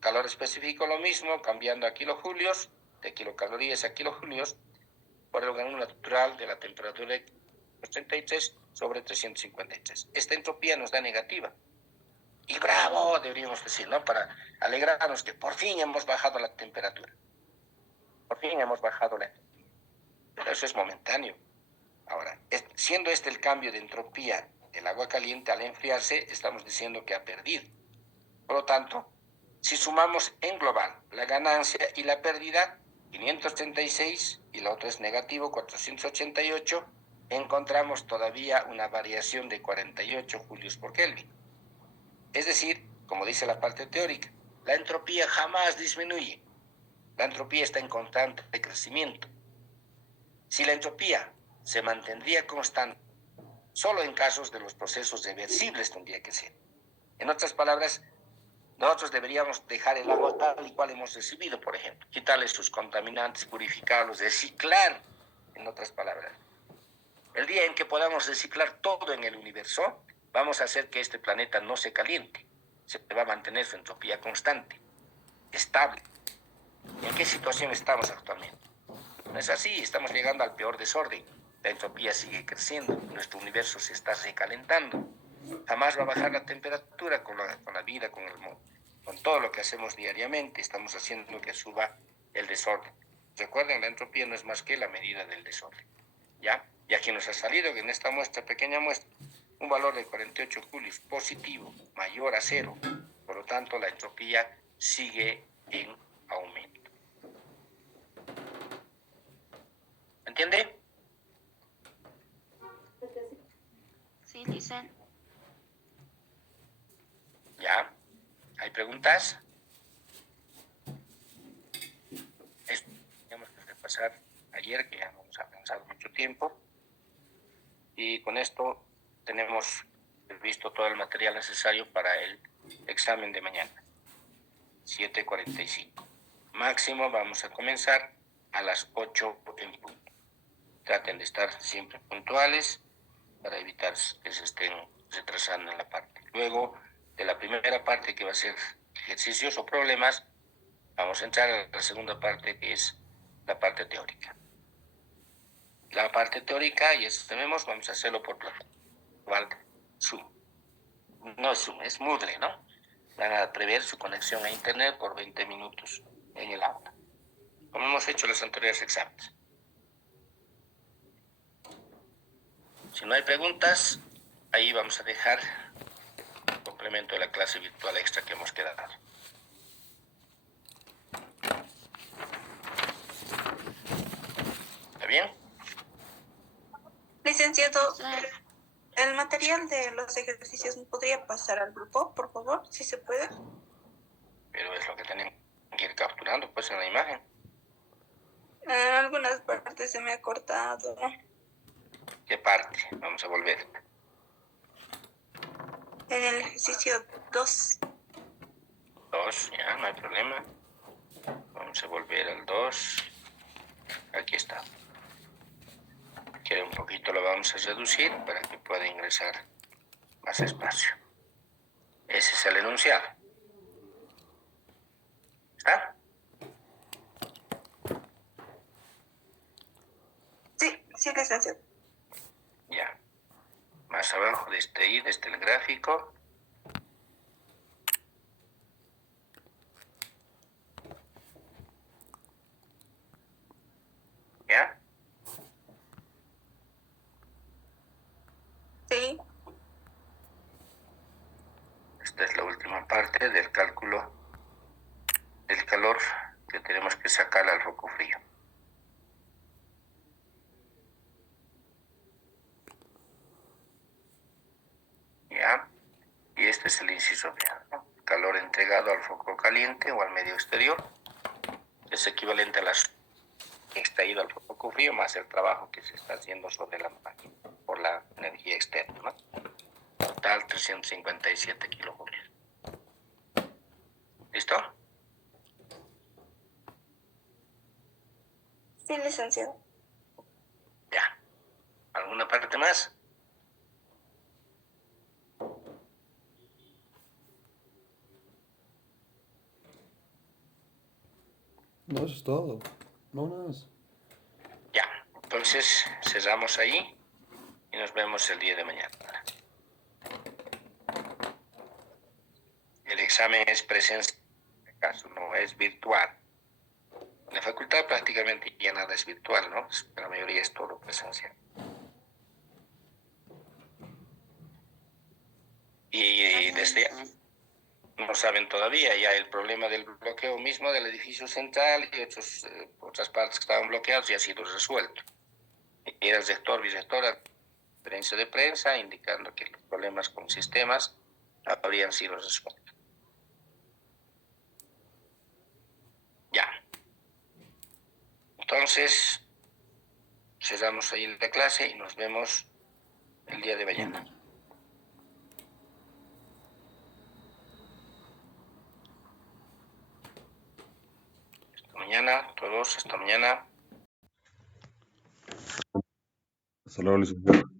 Calor específico lo mismo, cambiando a kilojulios, de kilocalorías a kilojulios, por el logaritmo natural de la temperatura de 33 sobre 353. Esta entropía nos da negativa. Y bravo, deberíamos decir, ¿no? Para alegrarnos que por fin hemos bajado la temperatura. Por fin hemos bajado la entropía. Pero eso es momentáneo. Ahora, siendo este el cambio de entropía del agua caliente al enfriarse, estamos diciendo que ha perdido. Por lo tanto, si sumamos en global la ganancia y la pérdida, 536 y la otra es negativo, 488, encontramos todavía una variación de 48 julios por Kelvin. Es decir, como dice la parte teórica, la entropía jamás disminuye. La entropía está en constante crecimiento. Si la entropía se mantendría constante, solo en casos de los procesos reversibles tendría que ser. En otras palabras, nosotros deberíamos dejar el agua tal y cual hemos recibido, por ejemplo. Quitarle sus contaminantes, purificarlos, reciclar, en otras palabras. El día en que podamos reciclar todo en el universo, vamos a hacer que este planeta no se caliente. Se va a mantener su entropía constante, estable. ¿En qué situación estamos actualmente? No es así, estamos llegando al peor desorden. La entropía sigue creciendo, nuestro universo se está recalentando. Jamás va a bajar la temperatura con la vida, con todo lo que hacemos diariamente. Estamos haciendo que suba el desorden. Recuerden, la entropía no es más que la medida del desorden. ¿Ya? Y aquí nos ha salido que en esta muestra, pequeña muestra, un valor de 48 julios positivo, mayor a 0. Por lo tanto, la entropía sigue en aumento. ¿Entiende? Sí, Licen. ¿Ya? ¿Hay preguntas? Esto tenemos que repasar ayer, que ya no nos ha pensado mucho tiempo. Y con esto tenemos visto todo el material necesario para el examen de mañana, 7:45. Máximo vamos a comenzar a las 8 en punto. Traten de estar siempre puntuales para evitar que se estén retrasando en la parte. Luego de la primera parte, que va a ser ejercicios o problemas, vamos a entrar a la segunda parte, que es la parte teórica. La parte teórica, ya sabemos, vamos a hacerlo por plataforma Zoom. No es Zoom, es Moodle, ¿no? Van a prever su conexión a internet por 20 minutos en el aula, como hemos hecho los anteriores exámenes. Si no hay preguntas, ahí vamos a dejar el complemento de la clase virtual extra que hemos quedado. ¿Está bien? Licenciado, el material de los ejercicios ¿me podría pasar al grupo, por favor, si se puede? Pero es lo que tenemos que ir capturando, pues, en la imagen. Algunas partes se me ha cortado. ¿Qué parte? Vamos a volver. En el ejercicio 2. 2, ya, no hay problema. Vamos a volver al 2. Aquí está. Quiere un poquito, lo vamos a reducir para que pueda ingresar más espacio. Ese es el enunciado. ¿Está? Sí, licenciado. Ya. Más abajo desde ahí, desde el gráfico. ¿Ya? Sí. Esta es la última parte del cálculo del calor que tenemos que sacar al foco frío. ¿Ya? Y este es el inciso B, ¿no? Calor entregado al foco caliente o al medio exterior es equivalente a las extraído al foco frío más el trabajo que se está haciendo sobre la máquina por la energía externa, ¿no? Total 357 kilojulios. ¿Listo? Sí, licenciado. Ya. ¿Alguna parte más? No, eso es todo. Vámonos. Ya. Entonces, cerramos ahí y nos vemos el día de mañana. El examen es presencial, en este caso no es virtual. En la facultad prácticamente ya nada es virtual, ¿no? La mayoría es todo presencial. Y desde ya no saben todavía ya el problema del bloqueo mismo del edificio central y otras partes que estaban bloqueadas ya ha sido resuelto. Y el rector, vicerrectora, conferencia de prensa indicando que los problemas con sistemas habrían sido resueltos. Ya. Entonces, cerramos ahí la clase y nos vemos el día de mañana. Hasta mañana, todos, hasta mañana. Hasta luego, licenciado.